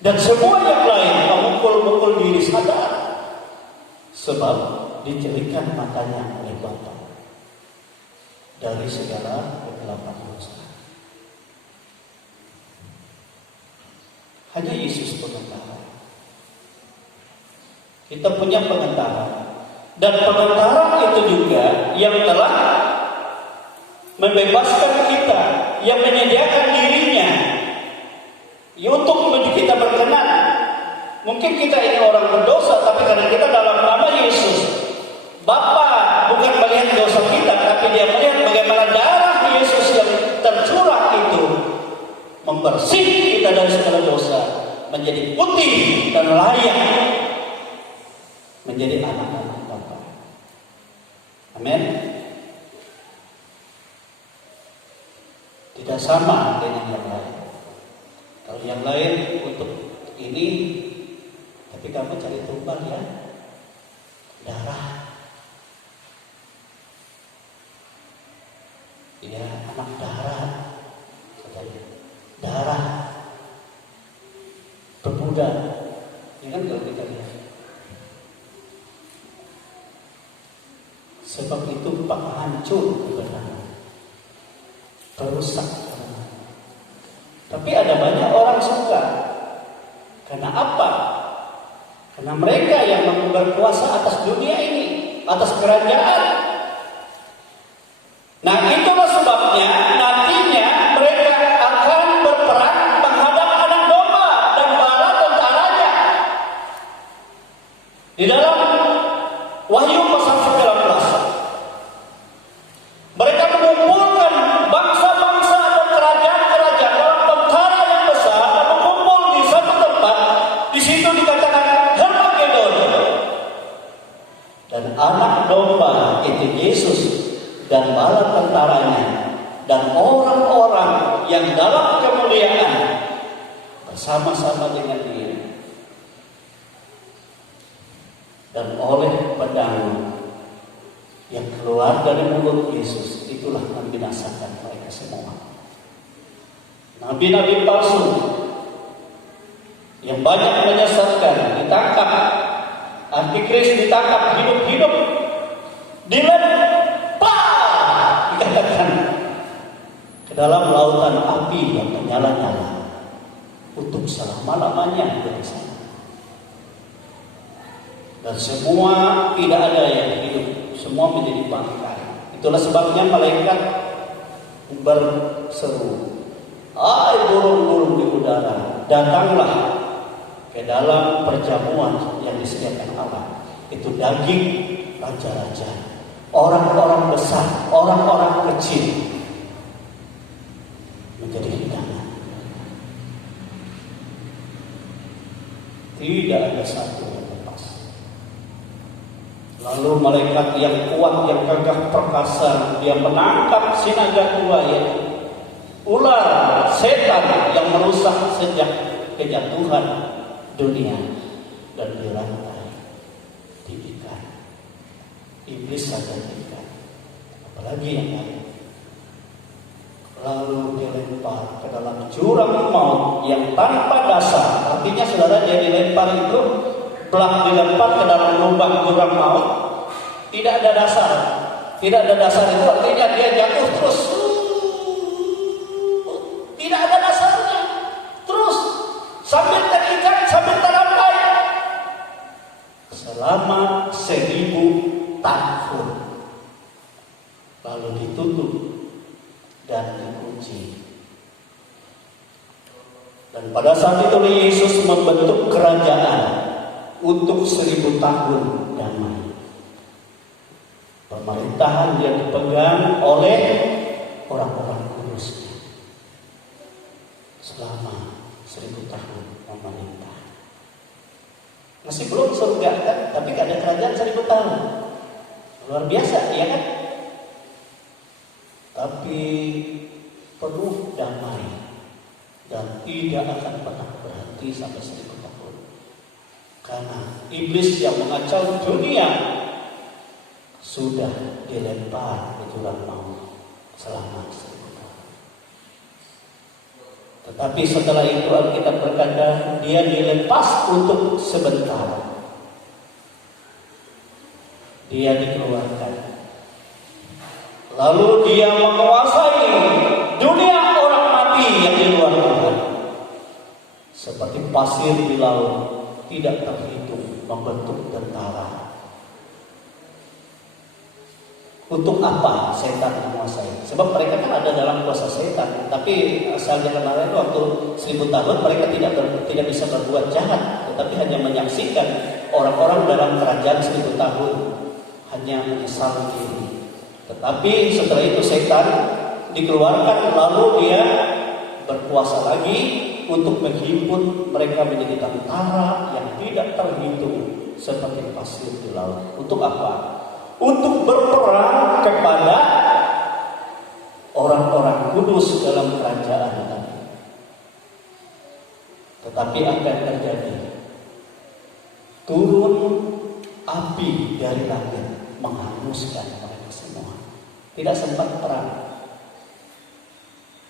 Dan semua yang lain memukul-mukul diri sadar, sebab dijerikan matanya oleh Bapa dari segala kegelapan dosa. Hanya Yesus pengantara. Kita punya pengantara, dan pengantara itu juga yang telah membebaskan kita, yang menyediakan dirinya untuk menuju kita berkenan. Mungkin kita ini orang berdosa, tapi karena kita dalam nama Yesus, Bapa bukan melihat dosa kita, tapi dia melihat bagaimana darah Yesus yang tercurah itu membersih kita dari segala dosa, menjadi putih dan layak menjadi anak-anak Bapa. Amin. Tidak sama dengan yang lain. Kalau yang lain untuk ini, tapi kamu cari tumbal ya, darah. Ya, anak darah, katanya. Darah pemuda, ya kan, kalau kita lihat. Sebab sebab itu penghancur kebenaran, perusak kebenaran. Tapi ada banyak orang suka. Karena apa? Karena mereka yang berkuasa atas dunia ini, atas kerajaan. Nah, itulah sebabnya nantinya mereka akan berperang menghadap anak domba dan bala tentaranya. Di dalam Wahyu pasal 19, mereka mengumpulkan bangsa-bangsa dan kerajaan-kerajaan dalam tentara yang besar dan mengumpul di satu tempat. Di situ dikatakan Hermagedon. Dan anak domba itu Yesus dan bala tentaranya dan orang-orang yang dalam kemuliaan bersama-sama dengan dia. Dan oleh pedang yang keluar dari mulut Yesus, itulah membinasakan mereka semua. Nabi-nabi palsu yang banyak menyesatkan ditangkap, antikris ditangkap hidup-hidup, dilempar, dikatakan ke dalam lautan api yang menyala-nyala untuk selama-lamanya dari sana. Dan semua tidak ada yang hidup, semua menjadi bangkai. Itulah sebabnya malaikat berseru, "Hai burung-burung di udara, datanglah ke dalam perjamuan yang disediakan Allah." Itu daging raja-raja, orang-orang besar, orang-orang kecil menjadi hidangan. Tidak ada satu yang lepas. Lalu malaikat yang kuat, yang gagah perkasa, dia menangkap si naga tua, yaitu ular, setan yang merusak sejak kejatuhan dunia, dan dirantai, diikat. Iblis saja ikat, apalagi yang lain. Lalu dilempar ke dalam jurang maut yang tanpa dasar. Artinya saudara, dia dilempar itu pelak dilempar ke dalam lubang jurang maut, tidak ada dasar. Tidak ada dasar itu artinya dia jatuh terus. Tidak ada dasarnya. Terus sambil terikat, sambil terampai selama 1000 tahun. Lalu ditutup dan dikunci. Dan pada saat itu Yesus membentuk kerajaan untuk 1000 tahun damai. Pemerintahan yang dipegang oleh orang-orang kudus selama 1000 tahun memerintah. Masih belum surga kan, tapi ada kerajaan 1000 tahun. Luar biasa, ya kan? Tapi penuh damai dan tidak akan pernah berhenti sampai 1000 tahun. Karena iblis yang mengacau dunia sudah dilempar ke jurang maut selama 1000 tahun. Tetapi setelah itu Alkitab berkata dia dilepas untuk sebentar. Dia dikeluarkan. Lalu dia menguasai dunia orang mati yang di luar Tuhan. Seperti pasir di laut, tidak terhitung, membentuk tentara. Untuk apa setan menguasai? Sebab mereka kan ada dalam kuasa setan. Tapi asalnya kemarin waktu 1000 tahun mereka tidak bisa berbuat jahat, tetapi hanya menyaksikan orang-orang dalam kerajaan 1000 tahun hanya menyesal diri. Tetapi setelah itu setan dikeluarkan, lalu dia berkuasa lagi untuk menghimpun mereka menjadi tentara yang tidak terhitung seperti pasir di laut. Untuk apa? Untuk berperang kepada orang-orang kudus dalam kerajaan tadi. Tetapi akan terjadi turun api dari langit menghanguskan mereka semua. Tidak sempat perang.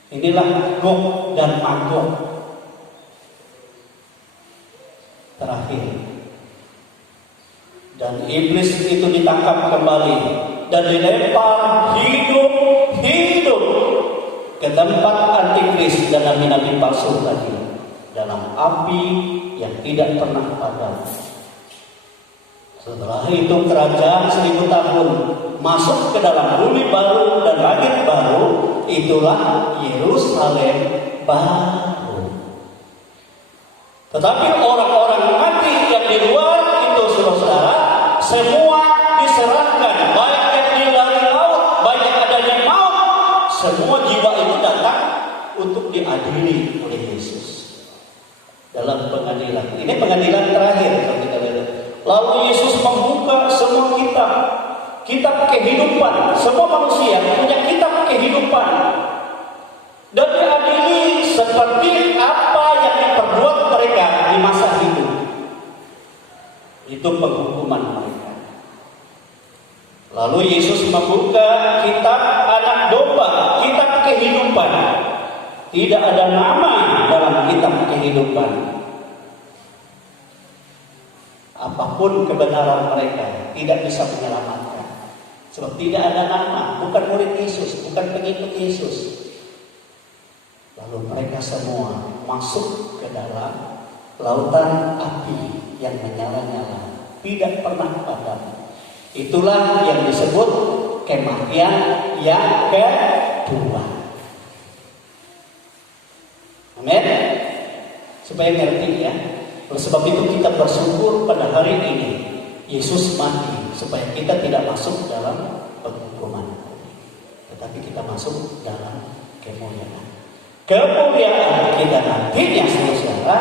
Inilah Gog dan Magog terakhir. Dan iblis itu ditangkap kembali dan dilempar hidup ke tempat antikris dan nabi-nabi palsu tadi dalam api yang tidak pernah padam. Setelah itu kerajaan 1000 tahun masuk ke dalam bumi baru dan langit baru, itulah Yerusalem baru. Tetapi orang-orang mati yang di luar itu, saudara, semua diserahkan, baik yang di lari laut, baik yang ada di maut, semua jiwa itu datang untuk diadili oleh Yesus dalam pengadilan. Ini pengadilan terakhir kalau kita lihat. Lalu Yesus membuka semua kitab kehidupan. Semua manusia punya kitab kehidupan dan diadili seperti apa yang diperbuat mereka di masa hidup. Itu penghukuman mereka. Lalu Yesus membuka kitab anak domba, kitab kehidupan. Tidak ada nama dalam kitab kehidupan. Apapun kebenaran mereka tidak bisa menyelamatkan. Sebab tidak ada nama, bukan murid Yesus, bukan pengikut Yesus. Lalu mereka semua masuk ke dalam lautan api yang menyala-nyala, tidak pernah padam. Itulah yang disebut kematian yang kedua. Amin. Supaya ngerti ya. Oleh sebab itu kita bersyukur pada hari ini Yesus mati supaya kita tidak masuk dalam penghukuman, tetapi kita masuk dalam kemuliaan. Kemuliaan kita nantinya, saudara,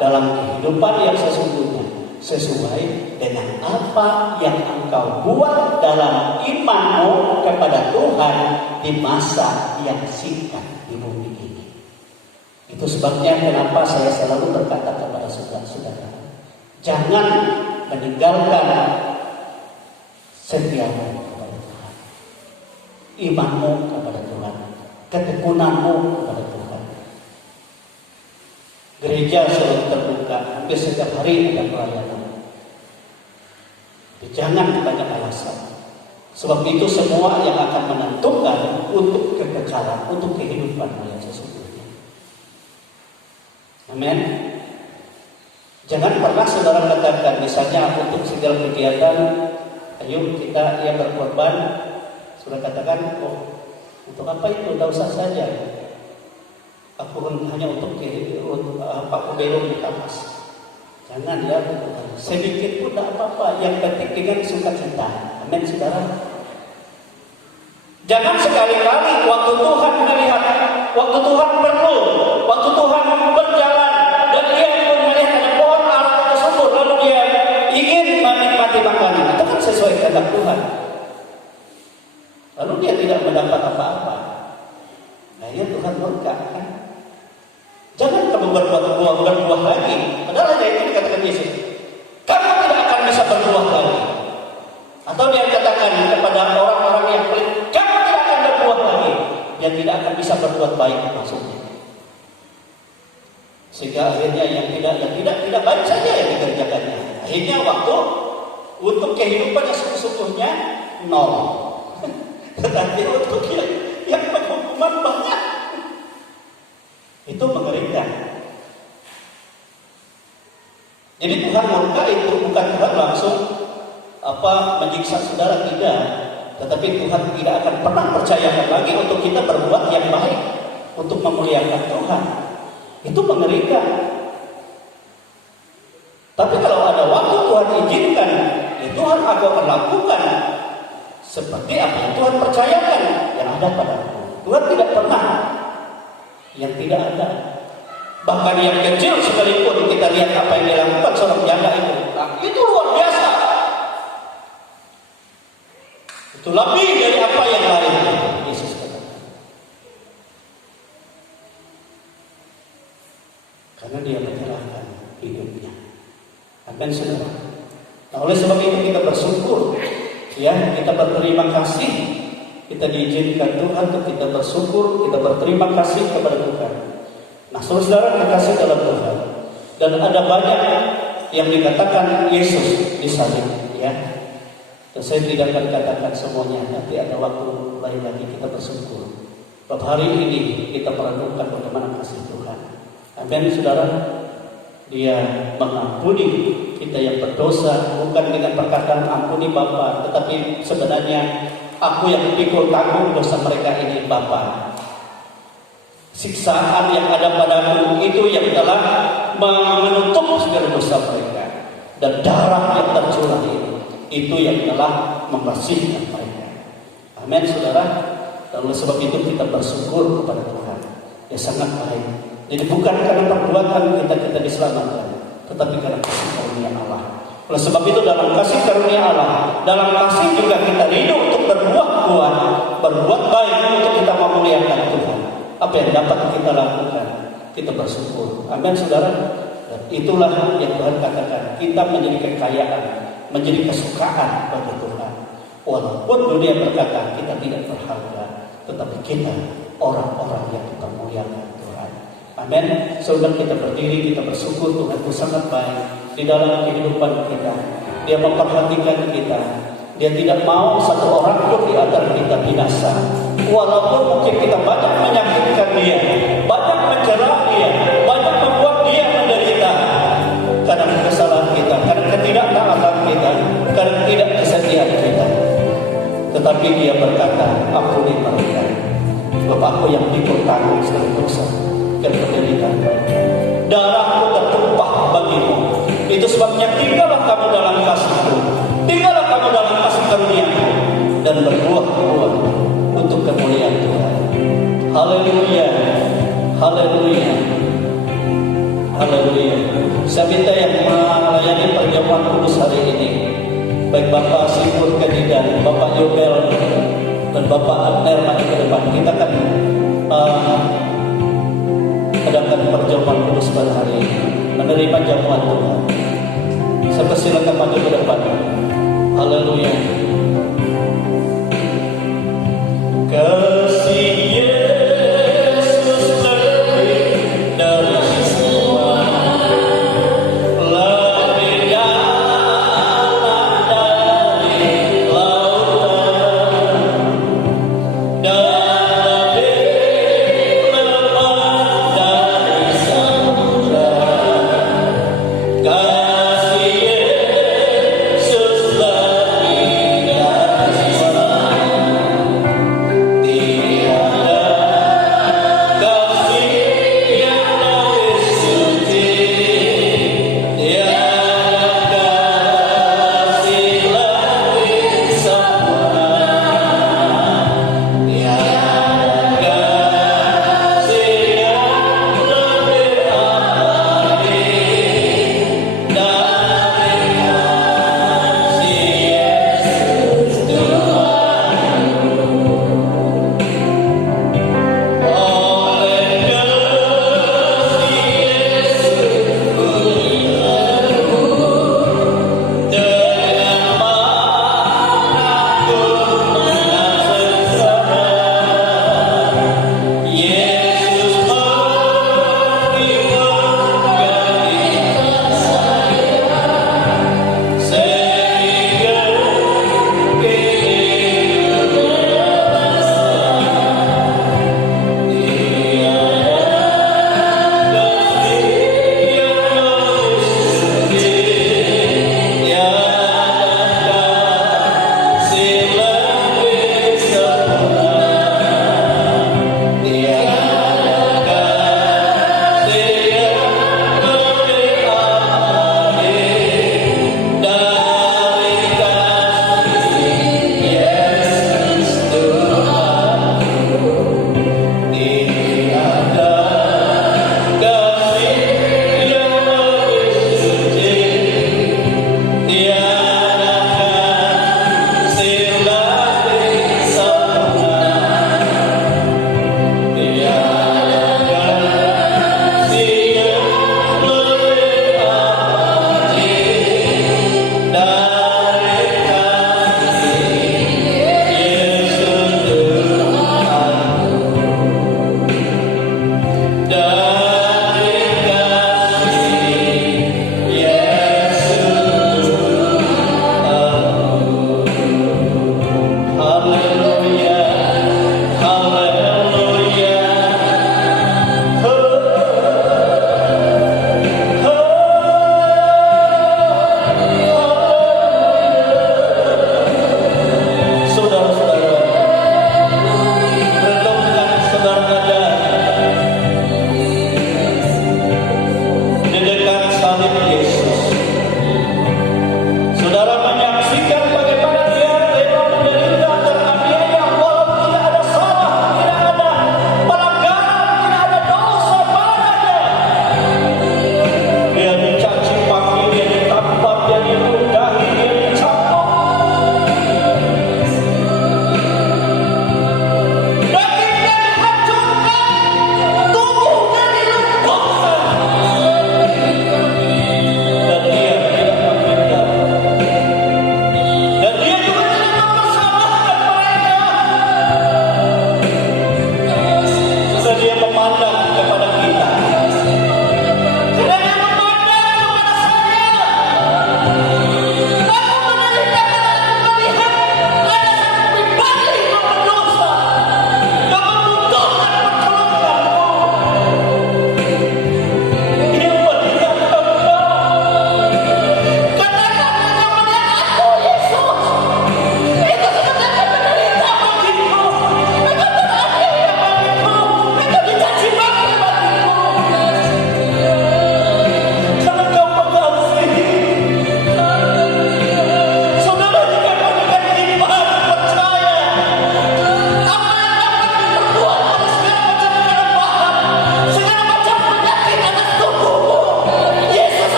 dalam kehidupan yang sesungguhnya sesuai dengan apa yang engkau buat dalam imanmu kepada Tuhan di masa yang singkat di bumi ini. Itu sebabnya kenapa saya selalu berkata kepada saudara-saudara, jangan meninggalkan setiamu kepada Tuhan, imanmu kepada Tuhan, ketekunanmu kepada Tuhan. Gereja selalu terbuka, hampir setiap hari ada pelayanan. Tapi jangan banyak alasan, sebab itu semua yang akan menentukan untuk kekekalan, untuk kehidupan yang sesungguhnya. Amin. Jangan pernah saudara katakan, misalnya untuk segala kegiatan, ayo kita yang berkorban, saudara katakan, oh untuk apa itu? Tidak usah saja. Aku hanya untuk Pak Kubero di atas. Jangan ya, sedikit pun tidak apa-apa. Yang penting dengan sukacita. Amin, saudara. Jangan sekali-kali waktu Tuhan melihat, waktu Tuhan perlu, waktu Tuhan berjalan dan dia pun melihat ada pohon ara atau subur, lalu dia ingin menikmati makanan. Itu kan sesuai kehendak Tuhan. Lalu dia tidak mendapat apa-apa. Nah ya Tuhan murka kan. Jangan kamu berbuah lagi. Padahal hanya itu dikatakan Yesus. Kamu tidak akan bisa berbuah lagi. Atau dia katakan kepada orang-orang yang pelit, kamu tidak akan berbuah lagi. Dia tidak akan bisa berbuat baik maksudnya. Sehingga akhirnya yang tidak baik saja yang dikerjakannya. Akhirnya waktu untuk kehidupan yang sesungguhnya nol. Tetapi untuk yang penghukuman banyak. Itu mengerikan. Jadi Tuhan murka itu bukan Tuhan langsung menyiksa saudara, tidak. Tetapi Tuhan tidak akan pernah percayakan lagi untuk kita berbuat yang baik, untuk memuliakan Tuhan. Itu mengerikan. Tapi kalau ada waktu Tuhan izinkan, ya Tuhan akan lakukan seperti apa yang Tuhan percayakan yang ada padaku. Tuhan tidak pernah yang tidak ada. Bahkan yang kecil sekalipun kita lihat apa yang dilakukan seorang janda itu. Nah, itu luar biasa. Itu lebih dari apa yang lain. Yesus katakan. Karena dia menyerahkan hidupnya. Amin, saudara. Nah, oleh sebab itu kita bersyukur. Ya, kita berterima kasih. Kita diizinkan Tuhan untuk kita bersyukur, kita berterima kasih kepada Tuhan. Nah, saudara kekasih dalam Tuhan. Dan ada banyak yang dikatakan Yesus disalib, ya. Dan saya tidak akan katakan semuanya, nanti ada waktu lain lagi kita bersyukur. Pada hari ini kita merenungkan bagaimana kasih Tuhan. Amin, saudara. Dia mengampuni kita yang berdosa, bukan dengan perkataan ampuni Bapa, tetapi sebenarnya aku yang pikul tanggung dosa mereka ini Bapa. Siksaan yang ada padaku itu yang telah menutup segala dosa mereka, dan darah yang tercurah itu yang telah membersihkan mereka. Amin, saudara. Dan oleh sebab itu kita bersyukur kepada Tuhan. Ya sangat baik. Jadi bukan karena perbuatan kita diselamatkan, tetapi karena kasih karunia Allah. Oleh sebab itu dalam kasih karunia Allah, dalam kasih juga kita rindu untuk berbuat-buat, berbuat baik untuk kita memuliakan Tuhan. Apa yang dapat kita lakukan, kita bersyukur. Amin, saudara. Dan itulah yang Tuhan katakan, kita menjadi kekayaan, menjadi kesukaan bagi Tuhan. Walaupun dunia berkata kita tidak berharga, tetapi kita orang-orang yang kita muliakan Tuhan. Amin. Saudara, kita berdiri, kita bersyukur Tuhan itu sangat baik di dalam kehidupan kita. Dia memperhatikan kita. Dia tidak mau satu orang pun di antara kita binasa. Walaupun mungkin kita banyak menyakitkan dia, banyak mencerah dia, banyak membuat dia menderita karena kesalahan kita, karena ketidaktaatan kita, karena tidak kesetiaan kita. Tetapi dia berkata, ampuni mereka. Bapakku yang pikul tanggung segala dosa dan penderitaan mereka. Darahku tertumpah bagimu. Itu sebabnya tinggallah kamu dalam kasihku, tinggallah kamu dalam kasih karuniaku, dan berbuah-buah untuk kemuliaan Tuhan. Haleluya, haleluya, haleluya. Saya minta yang melayani perjamuan kudus hari ini, baik Bapak Sipur Kedidan, Bapak Yobel, dan Bapak Abner maju ke depan. Kita akan adakan perjamuan kudus pada hari ini, menerima jamuan Tuhan. Saya persilakan maju ke depan. Haleluya. Kasih Yesus lebih dari semua, lebih dalam dari lautan, dan lebih lebat dari samudra. Kasih Yesus lebih dari semua.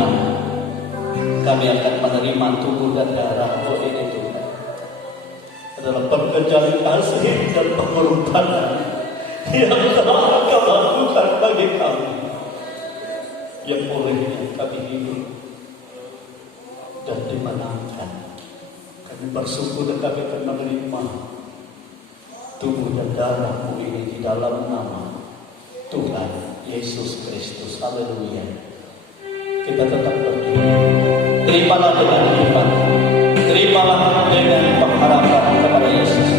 beriman, kami akan menerima tubuh dan darah-Mu ini Tuhan. Adalah pekerjaan kasih dan pengorbanan yang telah Engkau lakukan bagi kami, yang olehnya kami hidup dan dimenangkan. Kami bersyukur dan kami akan menerima tubuh dan darah-Mu ini di dalam nama Tuhan Yesus Kristus. Haleluya. Kita tetap berdiri. Terimalah dengan iman. Terimalah dengan pengharapan kepada Yesus.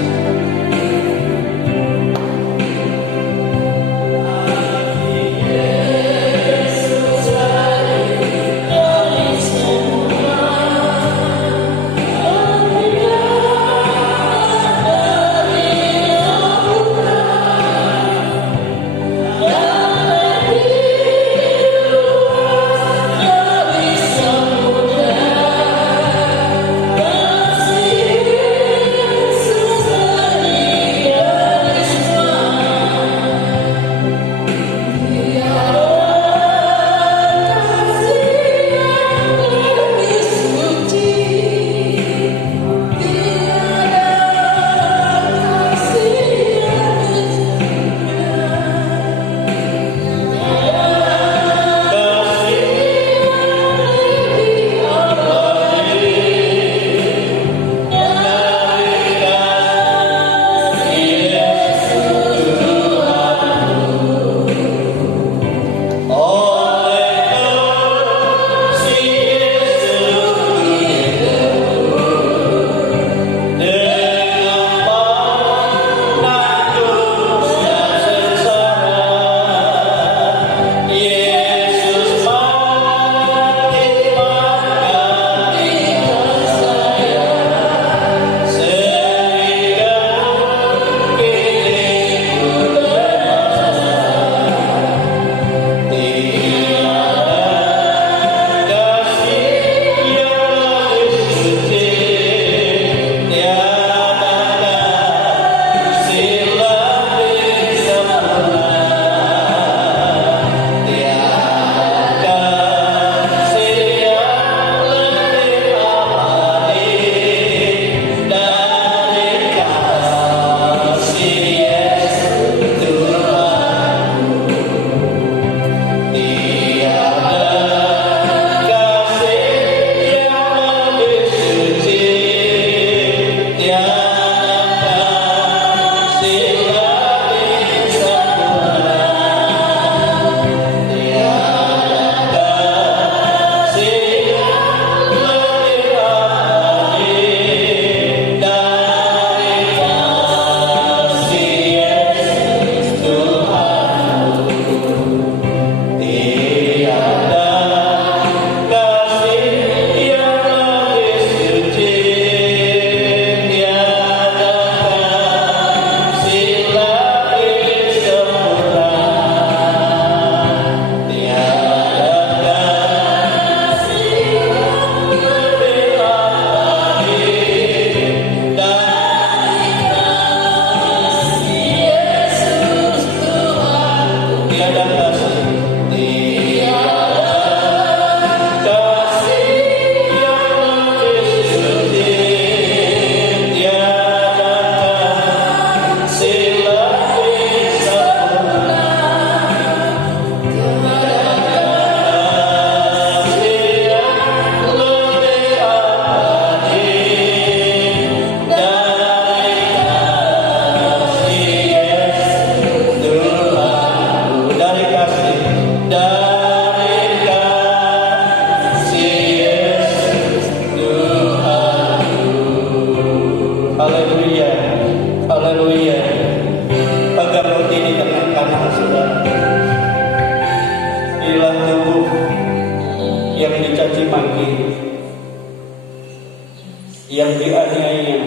yang dianiaya,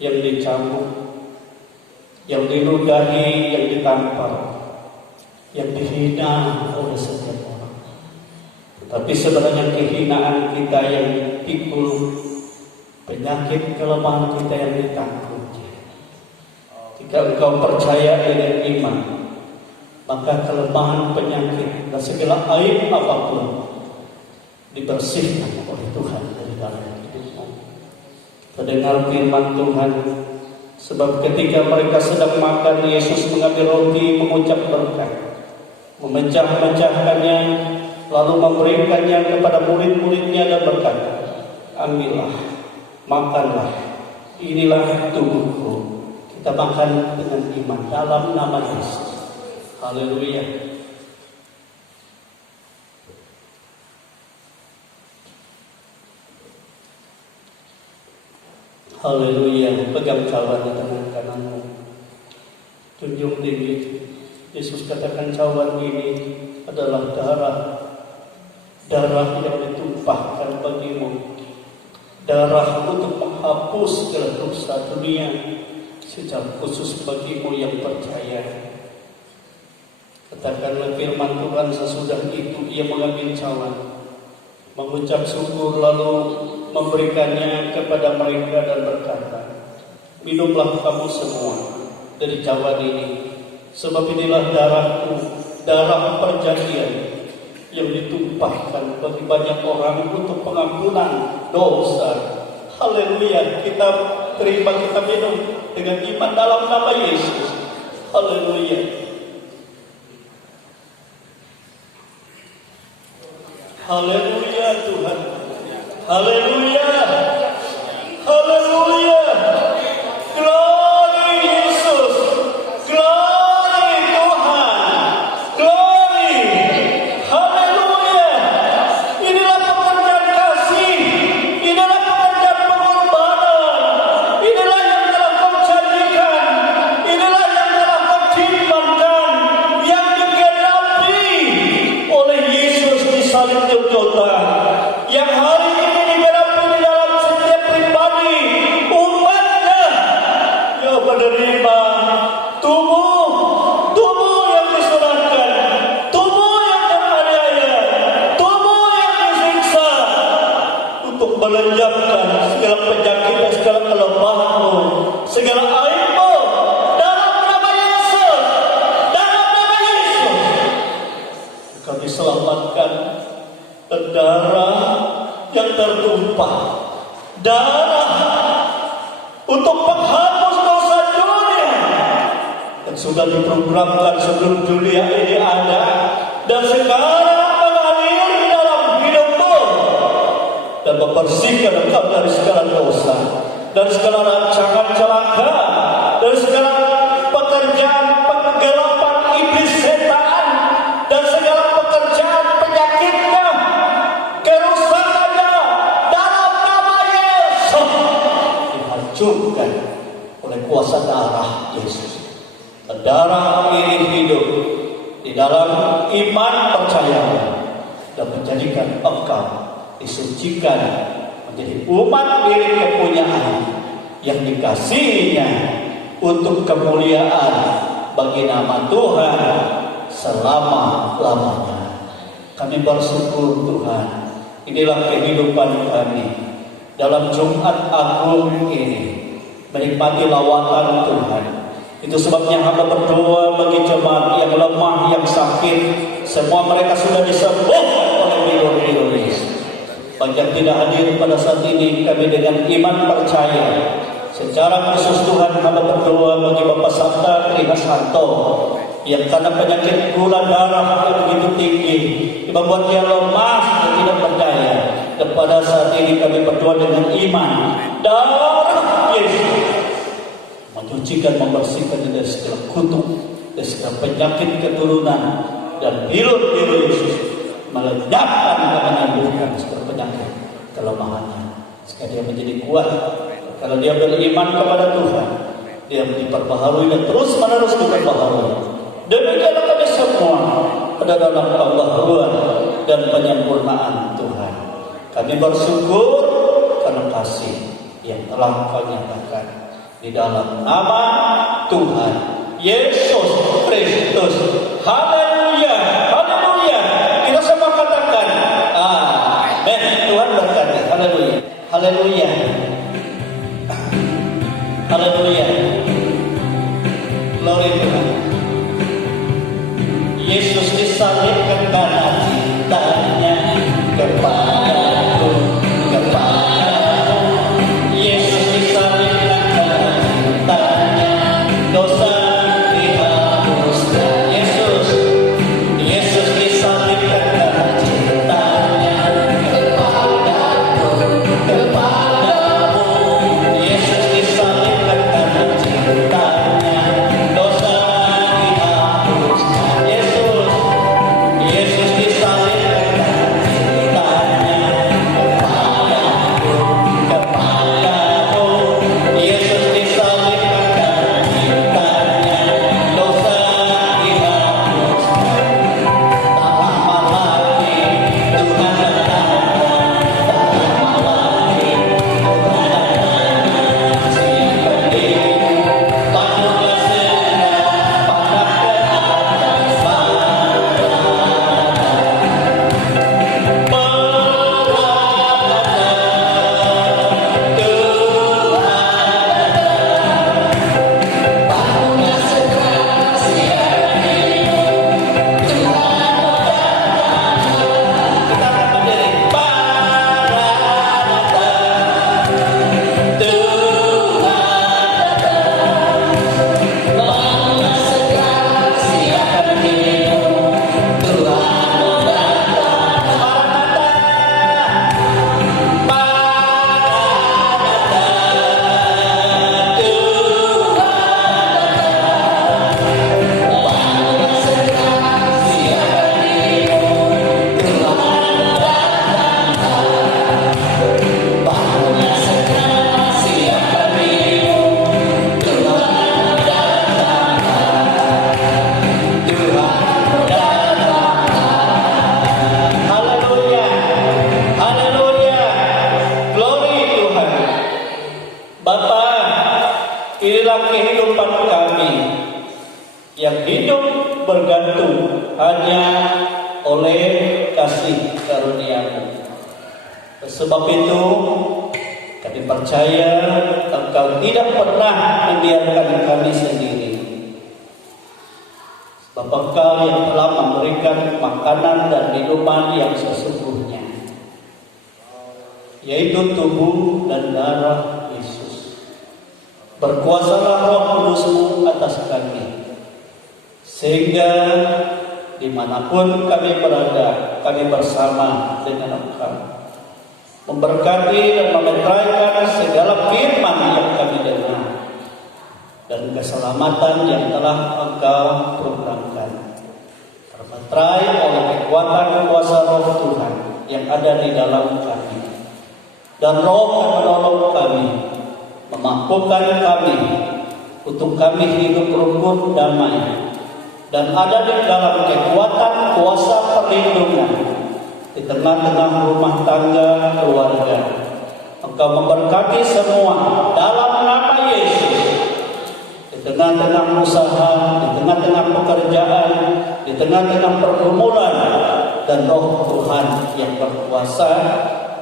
yang dicambuk, yang diludahi, yang ditampar, yang dihina oleh setiap orang. Tetapi sebenarnya kehinaan kita yang dipikul, penyakit kelemahan kita yang ditakuti. Jika engkau percaya dengan iman, maka kelemahan, penyakit dan segala aib apapun dibersihkan oleh Tuhan dari dalam hidupmu. Mendengar firman Tuhan, sebab ketika mereka sedang makan, Yesus mengambil roti, mengucap berkat, memecah-mecahkannya, lalu memberikannya kepada murid-muridnya dan berkata, ambillah, makanlah, inilah tubuhku. Kita makan dengan iman dalam nama Yesus. Haleluya. Haleluya. Pegang cawan di tangan kananmu, tunjuk tinggi. Yesus katakan cawan ini adalah darah yang ditumpahkan bagimu, darah untuk menghapus segala dosa dunia, secara khusus bagimu yang percaya. Katakanlah firman Tuhan. Sesudah itu ia mengambil cawan, mengucap syukur, lalu memberikannya kepada mereka dan berkata, minumlah kamu semua dari cawan ini, sebab inilah darahku, darah perjanjian yang ditumpahkan bagi banyak orang untuk pengampunan dosa. Haleluya. Kita terima, kita minum dengan iman dalam nama Yesus. Haleluya. Haleluya Tuhan. Haleluya. Haleluya. Glory Yesus. Glory Tuhan. Glory. Haleluya. Inilah pekerjaan kasih. Inilah pekerjaan pengorbanan. Inilah yang telah kau janjikan. Inilah yang telah kau firmankan, yang digenapi oleh Yesus di salib Golgota, yang hari ini digenapi di dalam setiap pribadi umatnya yang menerima tubuh yang diserahkan, tubuh yang teraniaya, tubuh yang disiksa untuk melenyapkan segala penyakit dan segala kelemahanmu, segala aibmu. Dalam nama Yesus, dalam nama Yesus, kami selamatkan. Darah yang tertumpah, darah untuk menghapus dosa dunia, dan sudah diprogramkan sebelum dunia ini ada, dan sekarang mengalir dalam hidupmu dan membersihkan engkau dari segala dosa, dari segala rancangan celaka, dari segala pekerjaan penggelapan iblis setan, dan segala pekerjaan penyakitnya, kerusakannya dalam nama Yesus dihancurkan oleh kuasa darah Yesus. Darah ini hidup di dalam iman percaya dan menjadikan engkau disucikan menjadi umat milik kepunyaan yang dikasihinya untuk kemuliaan bagi nama Tuhan selama-lamanya. Kami bersyukur Tuhan, inilah kehidupan kami dalam Jumat Agung ini, menikmati lawatan Tuhan. Itu sebabnya hamba berdoa bagi jemaat yang lemah, yang sakit, semua mereka sudah disembuhkan oleh bilur-bilur Yesus. Bagi yang tidak hadir pada saat ini, kami dengan iman percaya secara khusus Tuhan hamba berdoa bagi Bapak Sabta Trihasanto yang karena penyakit gula darah yang begitu tinggi membuat dia lemah dan tidak berdaya. Dan pada saat ini kami berdoa dengan iman, darah Yesus mencucikan, membersihkan dari segala kutuk, dari segala penyakit keturunan, dan bilur-bilur Yesus melenyapkan dan menyembuhkan segala penyakit kelemahannya, sehingga dia menjadi kuat. Kalau dia beriman kepada Tuhan, dia diperbaharui dan terus-menerus diperbaharui. Demikianlah kami semua pada dalam pembaharuan dan penyempurnaan Tuhan. Kami bersyukur karena kasih yang telah Kau nyatakan di dalam nama Tuhan Yesus Kristus. Haleluya, haleluya. Kita semua katakan amin. Tuhan berkati. Haleluya, haleluya, haleluya. Glory Tuhan. Yesus disalibkan karena cintanya kepada Sebab itu kami percaya Engkau tidak pernah membiarkan kami sendiri. Sebab Engkau yang telah memberikan makanan dan minuman yang sesungguhnya, yaitu tubuh dan darah Yesus. Berkuasalah Roh Kudus-Mu atas kami, sehingga dimanapun kami berada, kami bersama dengan Engkau, memberkati dan memeteraikan segala firman yang kami dengar dan keselamatan yang telah Engkau programkan, termeterai oleh kekuatan kuasa Roh Tuhan yang ada di dalam kami. Dan Roh yang menolong kami, memampukan kami untuk kami hidup rukun damai dan ada di dalam kekuatan kuasa perlindungan di tengah-tengah rumah tangga keluarga. Engkau memberkati semua dalam nama Yesus. Di tengah-tengah usaha, di tengah-tengah pekerjaan, di tengah-tengah pergumulan, dan Roh Tuhan yang berkuasa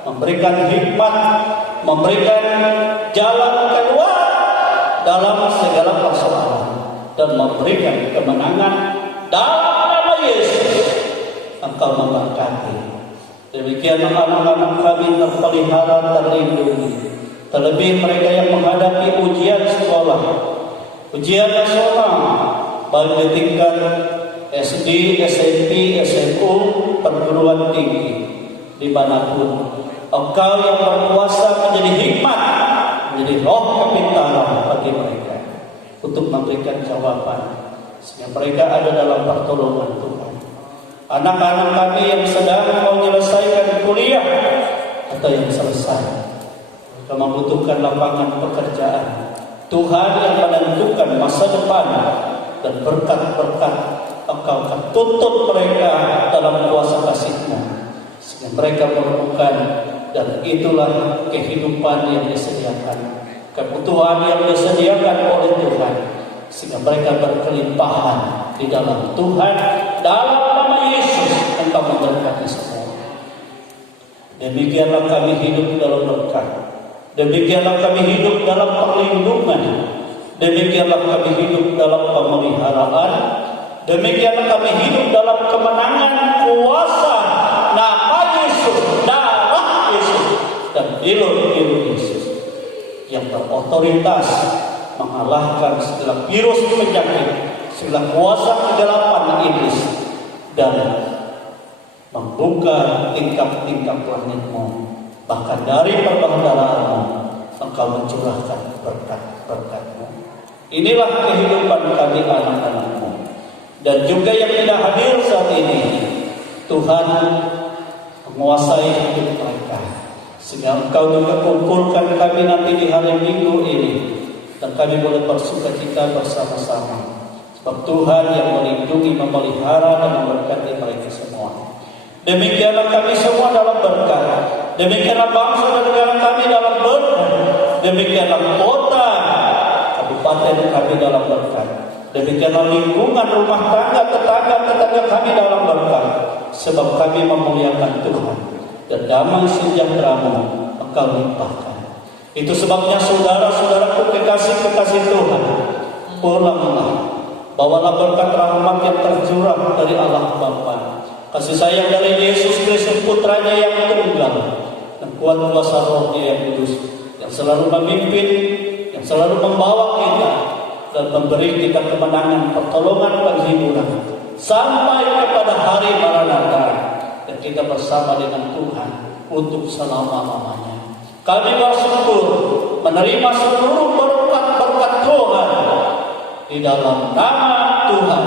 memberikan hikmat, memberikan jalan keluar dalam segala persoalan, dan memberikan kemenangan dalam nama Yesus. Engkau memberkati. Demikian anak-anak kami terpelihara, terlindungi. Terlebih mereka yang menghadapi ujian sekolah, ujian nasional, baik di tingkat SD, SMP, SMU, perguruan tinggi, dimanapun. Engkau yang berkuasa menjadi hikmat, menjadi roh kepintaran bagi mereka untuk memberikan jawaban, sehingga mereka ada dalam pertolongan Tuhan. Anak-anak kami yang sedang mau menyelesaikan kuliah atau yang selesai, mereka membutuhkan lapangan pekerjaan. Tuhan yang menentukan masa depan dan berkat-berkat Engkau akan tuntut mereka dalam kuasa kasih-Mu, sehingga mereka menemukan, dan itulah kehidupan yang disediakan, kebutuhan yang disediakan oleh Tuhan, sehingga mereka berkelimpahan di dalam Tuhan. Dalam nama Yesus Engkau memberkati semua. Demikianlah kami hidup dalam berkat, demikianlah kami hidup dalam perlindungan, demikianlah kami hidup dalam pemeliharaan, demikianlah kami hidup dalam kemenangan kuasa nama Yesus, darah Yesus, dan bilu-bilu Yesus yang berotoritas mengalahkan segala virus penyakit, segala kuasa kegelapan iblis, dan membuka tingkap-tingkap langit-Mu. Bahkan dari perbendaharaan-Mu Engkau mencurahkan berkat-berkat-Mu. Inilah kehidupan kami anak-anak-Mu. Dan juga yang tidak hadir saat ini, Tuhan menguasai hidup mereka, sehingga Engkau juga kumpulkan kami nanti di hari Minggu ini, dan kami boleh bersukacita bersama-sama. Sebab Tuhan yang melindungi, memelihara, dan memberkati mereka semua. Demikianlah kami semua dalam berkat. Demikianlah bangsa dan negara kami dalam berkat. Demikianlah kota, kabupaten kami dalam berkat. Demikianlah lingkungan rumah tangga, tetangga-tetangga kami dalam berkat. Sebab kami memuliakan Tuhan, dan damai sejahtera-Mu Engkau limpahkan. Itu sebabnya saudara-saudaraku kekasih-kekasih Tuhan, pulanglah, bawalah berkat rahmat yang tercurah dari Allah Bapa, kasih sayang dari Yesus Kristus Putranya yang tunggal, dan kuat kuasa Roh-Nya yang kudus, yang selalu memimpin, yang selalu membawa kita, dan memberi kita kemenangan, pertolongan, penghiburan, sampai kepada hari Maranatha, dan kita bersama dengan Tuhan untuk selama-lamanya. Kami bersyukur menerima seluruh berkat-berkat Tuhan di dalam nama Tuhan